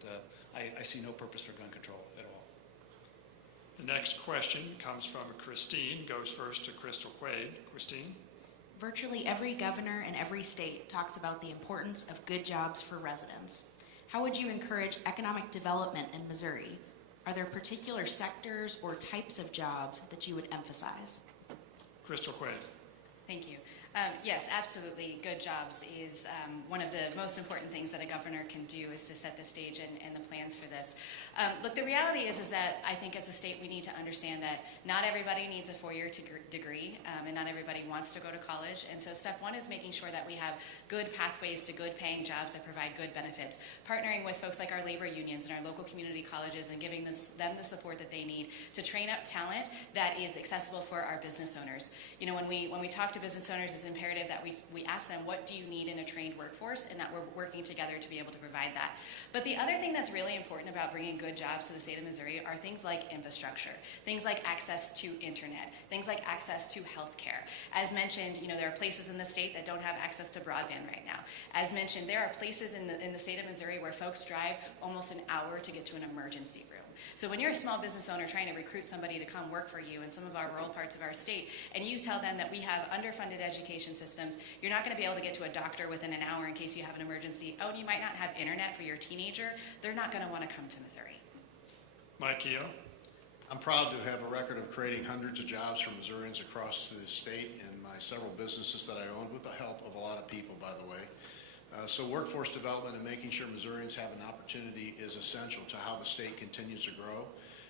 I see no purpose for gun control at all. The next question comes from Christine, goes first to Crystal Quaid. Christine? Virtually every governor in every state talks about the importance of good jobs for residents. How would you encourage economic development in Missouri? Are there particular sectors or types of jobs that you would emphasize? Crystal Quaid. Thank you. Yes, absolutely. Good jobs is one of the most important things that a governor can do is to set the stage and the plans for this. Look, the reality is that I think as a state we need to understand that not everybody needs a four-year degree and not everybody wants to go to college. And so step one is making sure that we have good pathways to good paying jobs that provide good benefits, partnering with folks like our labor unions and our local community colleges and giving them the support that they need to train up talent that is accessible for our business owners. You know, when we talk to business owners, it's imperative that we ask them, what do you need in a trained workforce, and that we're working together to be able to provide that. But the other thing that's really important about bringing good jobs to the state of Missouri are things like infrastructure, things like access to internet, things like access to health care. As mentioned, you know, there are places in the state that don't have access to broadband right now. As mentioned, there are places in the state of Missouri where folks drive almost an hour to get to an emergency room. So when you're a small business owner trying to recruit somebody to come work for you in some of our rural parts of our state, and you tell them that we have underfunded education systems, you're not going to be able to get to a doctor within an hour in case you have an emergency, oh, and you might not have internet for your teenager, they're not going to want to come to Missouri. Mike Keogh. I'm proud to have a record of creating hundreds of jobs for Missourians across the state in my several businesses that I owned with the help of a lot of people, by the way. So workforce development and making sure Missourians have an opportunity is essential to how the state continues to grow.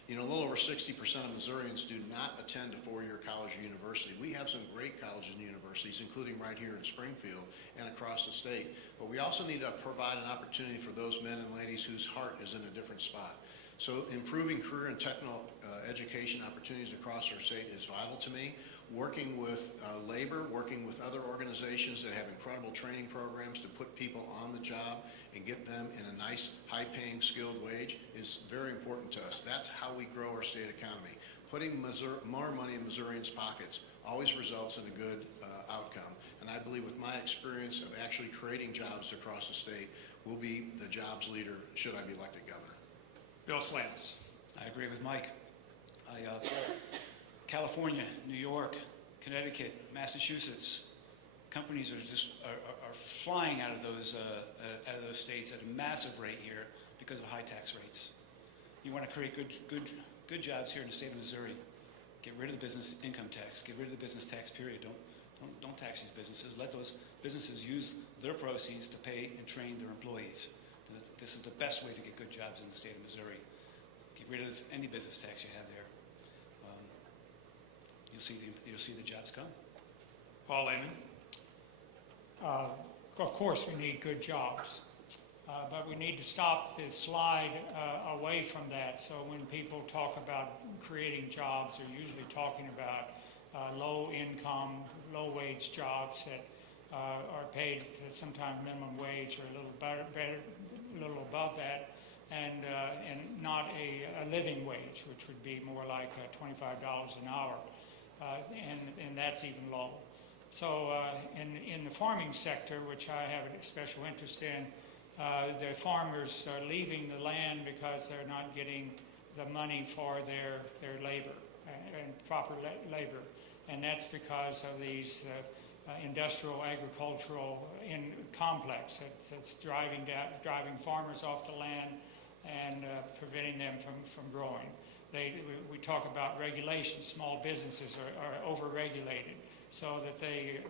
You know, a little over 60% of Missourians do not attend a four-year college or university. We have some great colleges and universities, including right here in Springfield and across the state. But we also need to provide an opportunity for those men and ladies whose heart is in a different spot. So improving career and technical education opportunities across our state is vital to me. Working with labor, working with other organizations that have incredible training programs to put people on the job and get them in a nice, high-paying, skilled wage is very important to us. That's how we grow our state economy. Putting more money in Missourians' pockets always results in a good outcome. And I believe with my experience of actually creating jobs across the state, we'll be the jobs leader should I be elected governor. Bill Slants. I agree with Mike. California, New York, Connecticut, Massachusetts, companies are flying out of those states at a massive rate here because of high tax rates. You want to create good jobs here in the state of Missouri. Get rid of the business income tax. Get rid of the business tax period. Don't tax these businesses. Let those businesses use their proceeds to pay and train their employees. This is the best way to get good jobs in the state of Missouri. Get rid of any business tax you have there. You'll see the jobs come. Paul Lehman. Of course, we need good jobs, but we need to stop the slide away from that. So when people talk about creating jobs, they're usually talking about low-income, low-wage jobs that are paid sometimes minimum wage or a little better, a little above that, and not a living wage, which would be more like $25 an hour, and that's even low. So in the farming sector, which I have a special interest in, the farmers are leaving the land because they're not getting the money for their labor and proper labor, and that's because of these industrial agricultural complex that's driving farmers off the land and preventing them from growing. We talk about regulation. Small businesses are over-regulated so that they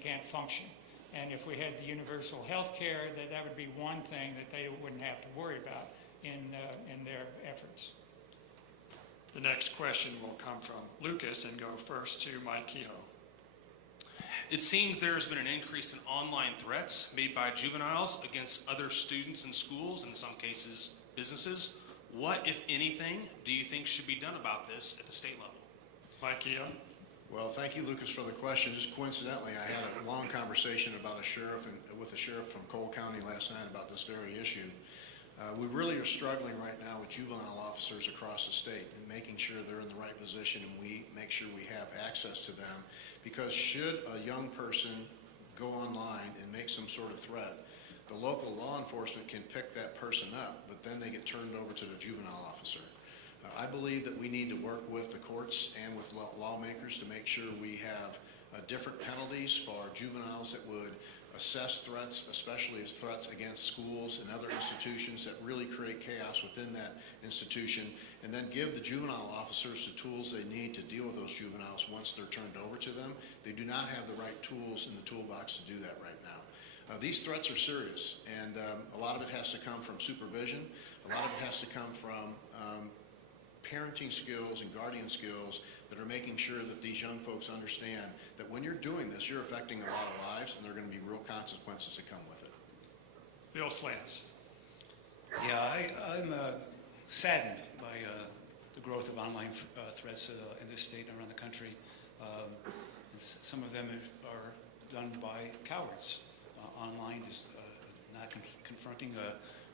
can't function. And if we had the universal health care, that would be one thing that they wouldn't have to worry about in their efforts. The next question will come from Lucas and go first to Mike Kehoe. It seems there has been an increase in online threats made by juveniles against other students in schools, in some cases businesses. What, if anything, do you think should be done about this at the state level? Mike Kehoe. Well, thank you, Lucas, for the question. Just coincidentally, I had a long conversation about with a sheriff from Cole County last night about this very issue. We really are struggling right now with juvenile officers across the state and making sure they're in the right position and we make sure we have access to them. Because should a young person go online and make some sort of threat, the local law enforcement can pick that person up, but then they get turned over to the juvenile officer. I believe that we need to work with the courts and with lawmakers to make sure we have different penalties for juveniles that would assess threats, especially as threats against schools and other institutions that really create chaos within that institution, and then give the juvenile officers the tools they need to deal with those juveniles once they're turned over to them. They do not have the right tools in the toolbox to do that right now. These threats are serious, and a lot of it has to come from supervision. A lot of it has to come from parenting skills and guardian skills that are making sure that these young folks understand that when you're doing this, you're affecting a lot of lives, and there are going to be real consequences that come with it. Bill Slans. Yeah, I'm saddened by the growth of online threats in this state and around the country. Some of them are done by cowards. Online is not confronting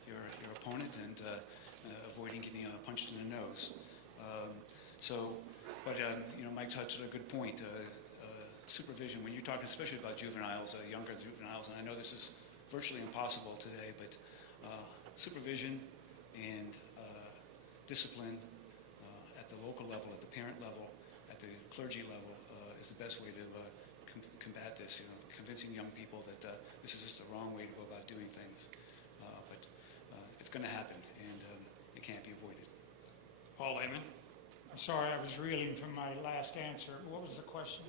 your opponent and avoiding getting punched in the nose. Mike touched on a good point. Supervision, when you're talking especially about juveniles, younger juveniles, and I know this is virtually impossible today, but supervision and discipline at the local level, at the parent level, at the clergy level is the best way to combat this. Convincing young people that this is just the wrong way to go about doing things. But it's going to happen, and it can't be avoided. Paul Lehman. I'm sorry, I was reeling from my last answer. What was the question?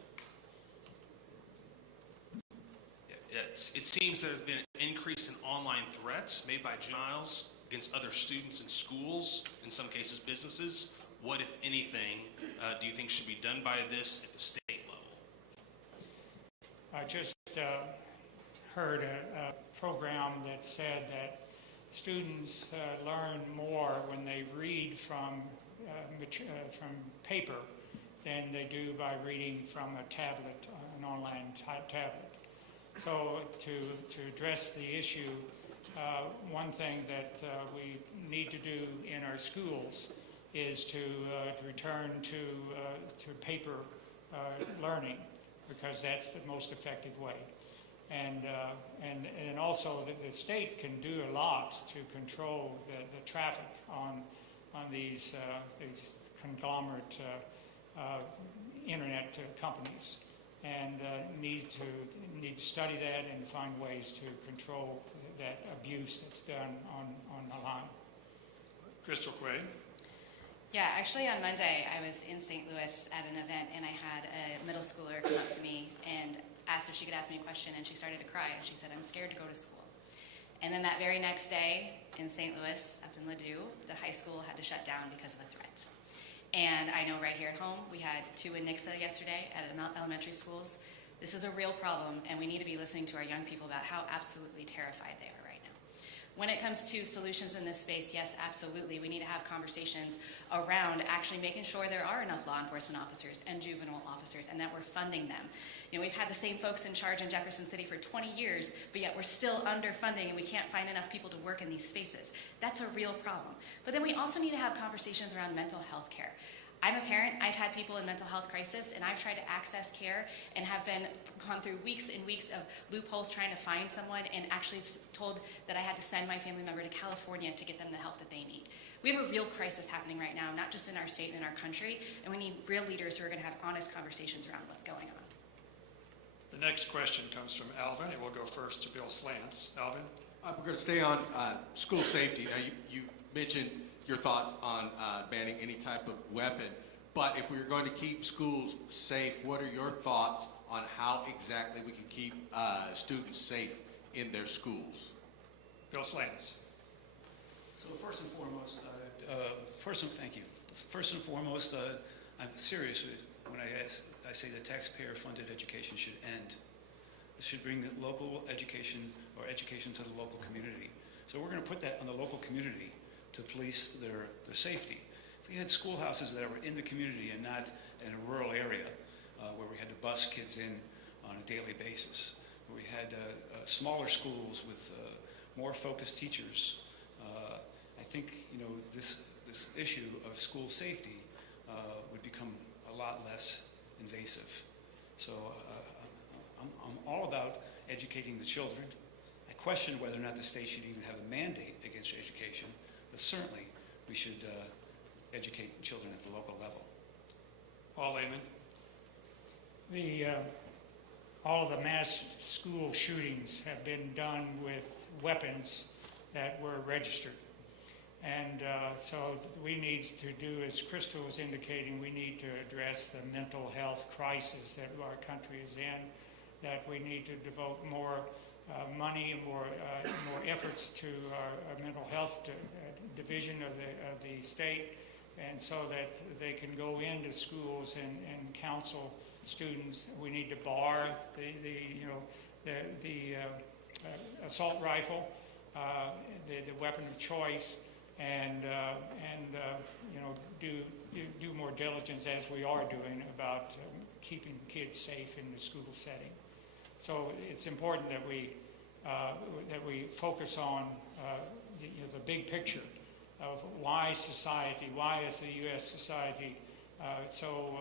It seems there has been an increase in online threats made by juveniles against other students in schools, in some cases businesses. What, if anything, do you think should be done by this at the state level? I just heard a program that said that students learn more when they read from paper than they do by reading from a tablet, an online tablet. So to address the issue, one thing that we need to do in our schools is to return to paper learning, because that's the most effective way. And also the state can do a lot to control the traffic on these conglomerate internet companies, and need to study that and find ways to control that abuse that's done online. Crystal Quaid. Yeah, actually on Monday I was in St. Louis at an event, and I had a middle schooler come up to me and asked if she could ask me a question, and she started to cry, and she said, "I'm scared to go to school." And then that very next day in St. Louis, up in Ladue, the high school had to shut down because of a threat. And I know right here at home, we had 2 in Nixa yesterday at elementary schools. This is a real problem, and we need to be listening to our young people about how absolutely terrified they are right now. When it comes to solutions in this space, yes, absolutely. We need to have conversations around actually making sure there are enough law enforcement officers and juvenile officers and that we're funding them. You know, we've had the same folks in charge in Jefferson City for 20 years, but yet we're still underfunding and we can't find enough people to work in these spaces. That's a real problem. But then we also need to have conversations around mental health care. I'm a parent. I've had people in mental health crisis, and I've tried to access care and have gone through weeks and weeks of loopholes trying to find someone, and actually told that I had to send my family member to California to get them the help that they need. We have a real crisis happening right now, not just in our state and in our country, and we need real leaders who are going to have honest conversations around what's going on. The next question comes from Alvin, and we'll go first to Bill Slants. Alvin? We're going to stay on school safety. Now, you mentioned your thoughts on banning any type of weapon, but if we're going to keep schools safe, what are your thoughts on how exactly we can keep students safe in their schools? Bill Slants. So first and foremost, thank you. First and foremost, I'm serious when I say that taxpayer-funded education should end. It should bring the local education or education to the local community. So we're going to put that on the local community to police their safety. If we had schoolhouses that were in the community and not in a rural area where we had to bus kids in on a daily basis, where we had smaller schools with more focused teachers, I think this issue of school safety would become a lot less invasive. So I'm all about educating the children. I question whether or not the state should even have a mandate against education, but certainly we should educate children at the local level. Paul Lehman. All of the mass school shootings have been done with weapons that were registered. And so we need to do, as Crystal was indicating, we need to address the mental health crisis that our country is in, that we need to devote more money and more efforts to our mental health division of the state, and so that they can go into schools and counsel students. We need to bar the assault rifle, the weapon of choice, and do more diligence, as we are doing, about keeping kids safe in the school setting. So it's important that we focus on the big picture of why why is the U.S. society so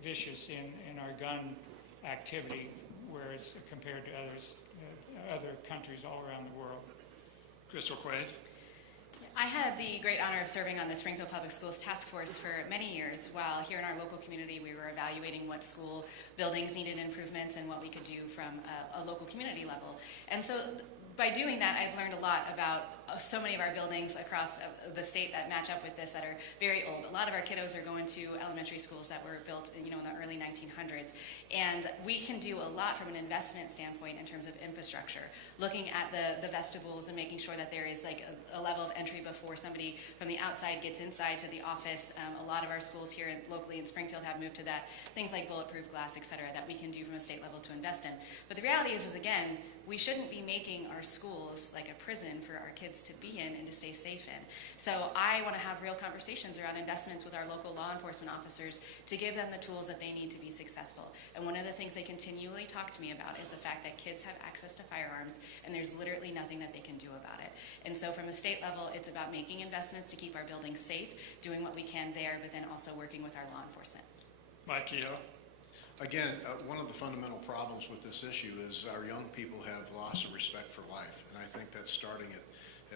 vicious in our gun activity, whereas compared to other countries all around the world. Crystal Quaid. I had the great honor of serving on the Springfield Public Schools Task Force for many years, while here in our local community we were evaluating what school buildings needed improvements and what we could do from a local community level. And so by doing that, I've learned a lot about so many of our buildings across the state that match up with this, that are very old. A lot of our kiddos are going to elementary schools that were built in the early 1900s. And we can do a lot from an investment standpoint in terms of infrastructure, looking at the vestibules and making sure that there is like a level of entry before somebody from the outside gets inside to the office. A lot of our schools here locally in Springfield have moved to that, things like bulletproof glass, et cetera, that we can do from a state level to invest in. But the reality is again, we shouldn't be making our schools like a prison for our kids to be in and to stay safe in. So I want to have real conversations around investments with our local law enforcement officers to give them the tools that they need to be successful. And one of the things they continually talk to me about is the fact that kids have access to firearms and there's literally nothing that they can do about it. And so from a state level, it's about making investments to keep our buildings safe, doing what we can there, but then also working with our law enforcement. Mike Kehoe. Again, one of the fundamental problems with this issue is our young people have lost a respect for life, and I think that's starting at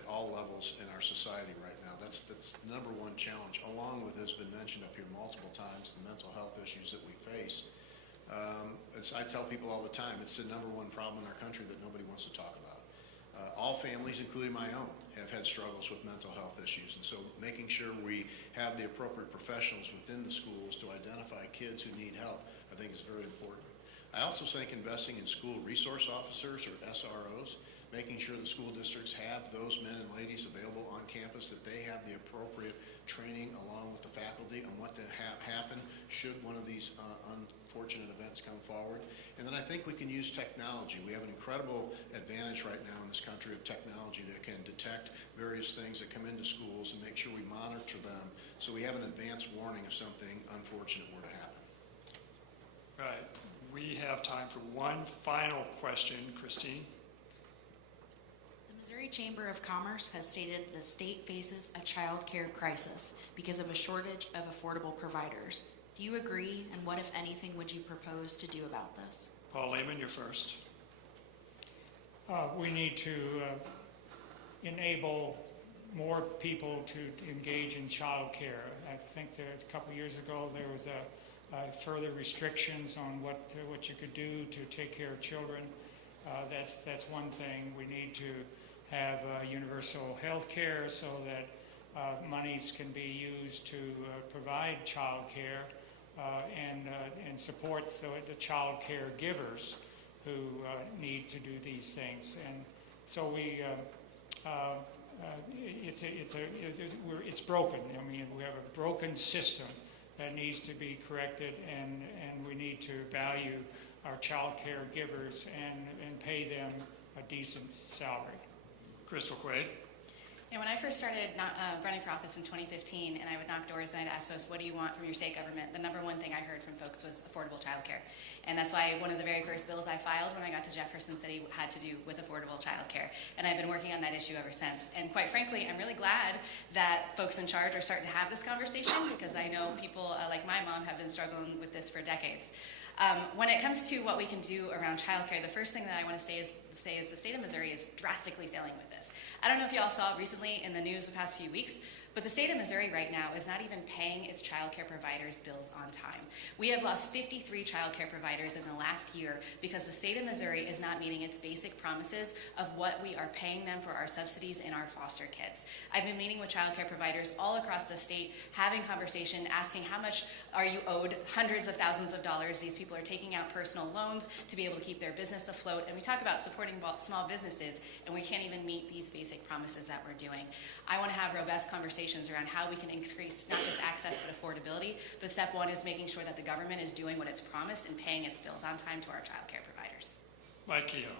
all levels in our society right now. That's the number one challenge, along with, has been mentioned up here multiple times, the mental health issues that we face. As I tell people all the time, it's the number one problem in our country that nobody wants to talk about. All families, including my own, have had struggles with mental health issues, and so making sure we have the appropriate professionals within the schools to identify kids who need help, I think is very important. I also think investing in school resource officers, or SROs, making sure the school districts have those men and ladies available on campus, that they have the appropriate training along with the faculty on what to happen should one of these unfortunate events come forward. And then I think we can use technology. We have an incredible advantage right now in this country of technology that can detect various things that come into schools and make sure we monitor them so we have an advance warning if something unfortunate were to happen. Right. We have time for one final question. Christine? The Missouri Chamber of Commerce has stated the state faces a child care crisis because of a shortage of affordable providers. Do you agree, and what, if anything, would you propose to do about this? Paul Lehman, you're first. We need to enable more people to engage in child care. I think that a couple years ago there was further restrictions on what you could do to take care of children. That's one thing. We need to have universal health care so that monies can be used to provide child care and support the child care givers who need to do these things. And so it's broken. I mean, we have a broken system that needs to be corrected, and we need to value our child care givers and pay them a decent salary. Crystal Quaid? And when I first started running for office in 2015, and I would knock doors and I'd ask folks, what do you want from your state government? The number one thing I heard from folks was affordable childcare. And that's why one of the very first bills I filed when I got to Jefferson City had to do with affordable childcare. And I've been working on that issue ever since. And quite frankly, I'm really glad that folks in charge are starting to have this conversation, because I know people like my mom have been struggling with this for decades. When it comes to what we can do around childcare, the first thing that I want to say is the state of Missouri is drastically failing with this. I don't know if you all saw recently in the news the past few weeks, but the state of Missouri right now is not even paying its child care providers' bills on time. We have lost 53 child care providers in the last year because the state of Missouri is not meeting its basic promises of what we are paying them for our subsidies and our foster kids. I've been meeting with child care providers all across the state, having conversation, asking how much are you owed, hundreds of thousands of dollars. These people are taking out personal loans to be able to keep their business afloat. And we talk about supporting small businesses, and we can't even meet these basic promises that we're doing. I want to have robust conversations around how we can increase not just access but affordability. But step one is making sure that the government is doing what it's promised and paying its bills on time to our child care providers. Mike Kehoe?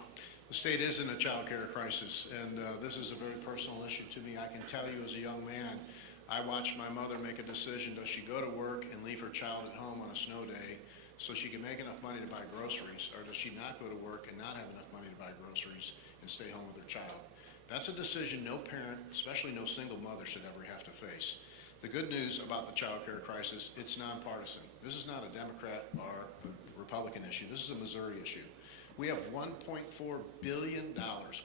The state is in a child care crisis, and this is a very personal issue to me. I can tell you as a young man, I watched my mother make a decision. Does she go to work and leave her child at home on a snow day so she can make enough money to buy groceries, or does she not go to work and not have enough money to buy groceries and stay home with her child? That's a decision no parent, especially no single mother, should ever have to face. The good news about the child care crisis, it's nonpartisan. This is not a Democrat or a Republican issue. This is a Missouri issue. We have $1.4 billion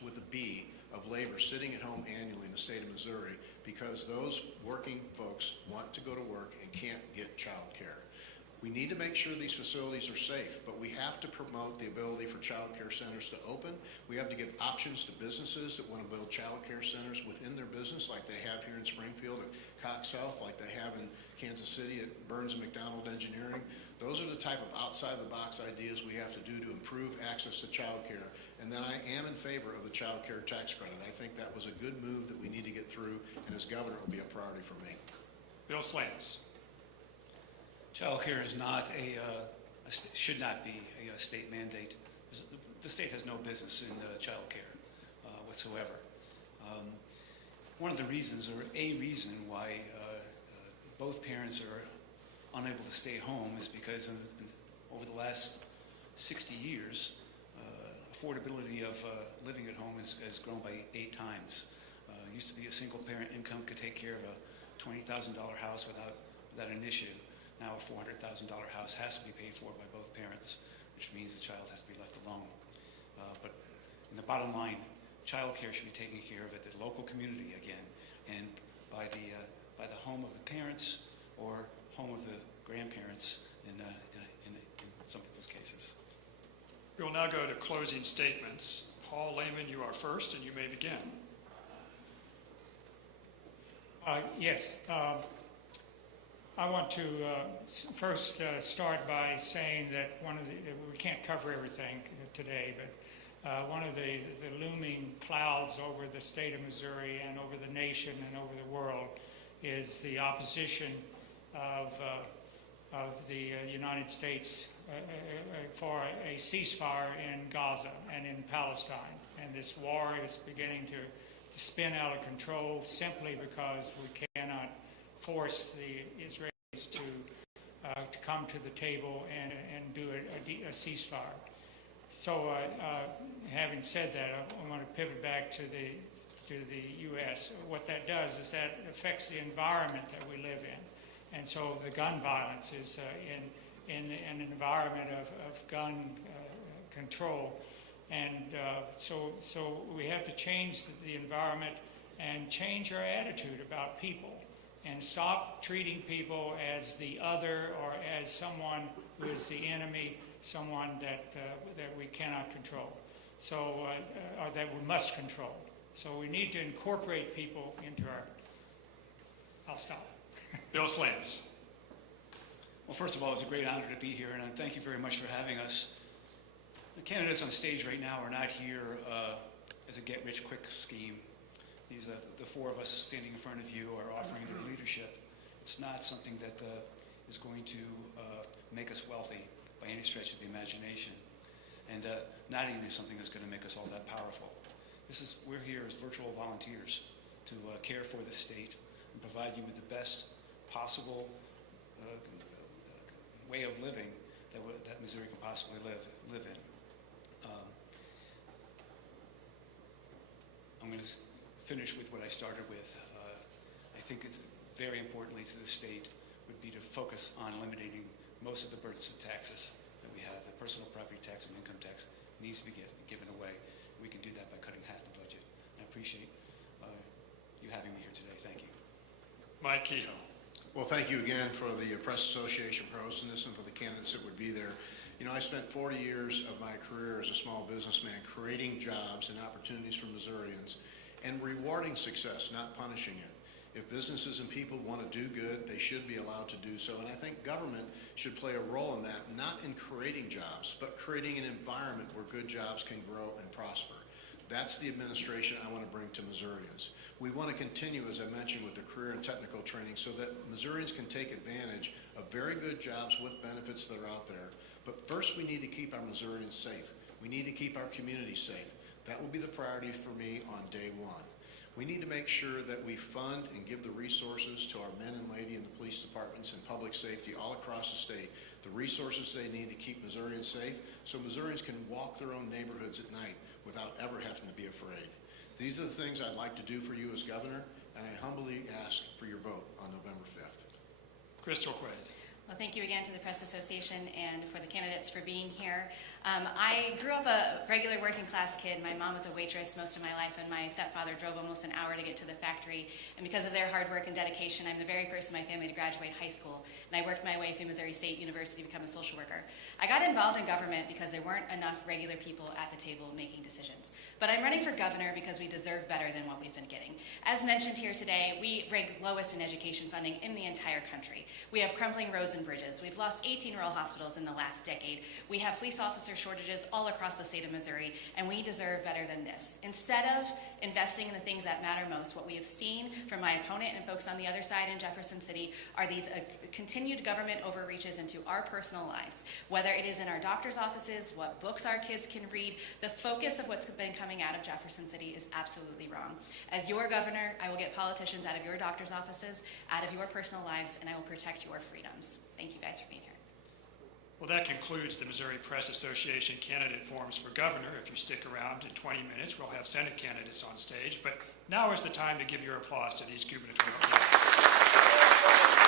with a B of labor sitting at home annually in the state of Missouri because those working folks want to go to work and can't get child care. We need to make sure these facilities are safe, but we have to promote the ability for child care centers to open. We have to give options to businesses that want to build child care centers within their business, like they have here in Springfield at Cox Health, like they have in Kansas City at Burns and McDonald Engineering. Those are the type of outside-the-box ideas we have to do to improve access to child care. And then I am in favor of the child care tax credit. I think that was a good move that we need to get through, and as governor, it will be a priority for me. Bill Slants? Child care is not should not be a state mandate. The state has no business in child care whatsoever. One of the reasons, or a reason why both parents are unable to stay home is because over the last 60 years, affordability of living at home has grown by 8 times. Used to be a single parent income could take care of a $20,000 house without an issue. Now a $400,000 house has to be paid for by both parents, which means the child has to be left alone. But in the bottom line, child care should be taken care of at the local community again, and by the home of the parents or home of the grandparents in some people's cases. We will now go to closing statements. Paul Lehman, you are first, and you may begin. Yes. I want to first start by saying that we can't cover everything today, but one of the looming clouds over the state of Missouri and over the nation and over the world is the opposition of of the United States for a ceasefire in Gaza and in Palestine. And this war is beginning to spin out of control simply because we cannot force the Israelis to come to the table and do a ceasefire. So having said that, I want to pivot back to the U.S. What that does is that affects the environment that we live in. And so the gun violence is in an environment of gun control. And so we have to change the environment and change our attitude about people and stop treating people as the other or as someone who is the enemy, someone that we cannot control, or that we must control. So we need to incorporate people into our... I'll stop. Bill Slants. Well, first of all, it's a great honor to be here, and thank you very much for having us. The candidates on stage right now are not here as a get-rich-quick scheme. These the four of us standing in front of you are offering their leadership. It's not something that is going to make us wealthy by any stretch of the imagination, and not even something that's going to make us all that powerful. We're here as virtual volunteers to care for the state and provide you with the best possible way of living that Missouri can possibly live in. I'm going to finish with what I started with. I think it's very importantly to the state would be to focus on eliminating most of the burdensome taxes that we have. The personal property tax and income tax needs to be given away. We can do that by cutting half the budget. I appreciate you having me here today. Thank you. Mike Kehoe. Well, thank you again for the Press Association for hosting this and for the candidates that would be there. You know, I spent 40 years of my career as a small businessman creating jobs and opportunities for Missourians and rewarding success, not punishing it. If businesses and people want to do good, they should be allowed to do so. And I think government should play a role in that, not in creating jobs, but creating an environment where good jobs can grow and prosper. That's the administration I want to bring to Missourians. We want to continue, as I mentioned, with the career and technical training so that Missourians can take advantage of very good jobs with benefits that are out there. But first, we need to keep our Missourians safe. We need to keep our community safe. That will be the priority for me on day one. We need to make sure that we fund and give the resources to our men and lady in the police departments and public safety all across the state, the resources they need to keep Missourians safe so Missourians can walk their own neighborhoods at night without ever having to be afraid. These are the things I'd like to do for you as governor, and I humbly ask for your vote on November 5th. Crystal Quaid. Well, thank you again to the Press Association and for the candidates for being here. I grew up a regular working class kid. My mom was a waitress most of my life, and my stepfather drove almost an hour to get to the factory. And because of their hard work and dedication, I'm the very first in my family to graduate high school. And I worked my way through Missouri State University to become a social worker. I got involved in government because there weren't enough regular people at the table making decisions. But I'm running for governor because we deserve better than what we've been getting. As mentioned here today, we rank lowest in education funding in the entire country. We have crumbling roads and bridges. We've lost 18 rural hospitals in the last decade. We have police officer shortages all across the state of Missouri, and we deserve better than this. Instead of investing in the things that matter most, what we have seen from my opponent and folks on the other side in Jefferson City are these continued government overreaches into our personal lives, whether it is in our doctor's offices, what books our kids can read. The focus of what's been coming out of Jefferson City is absolutely wrong. As your governor, I will get politicians out of your doctor's offices, out of your personal lives, and I will protect your freedoms. Thank you guys for being here. Well, that concludes the Missouri Press Association candidate forums for governor. If you stick around in 20 minutes, we'll have Senate candidates on stage. But now is the time to give your applause to these gubernatorial candidates.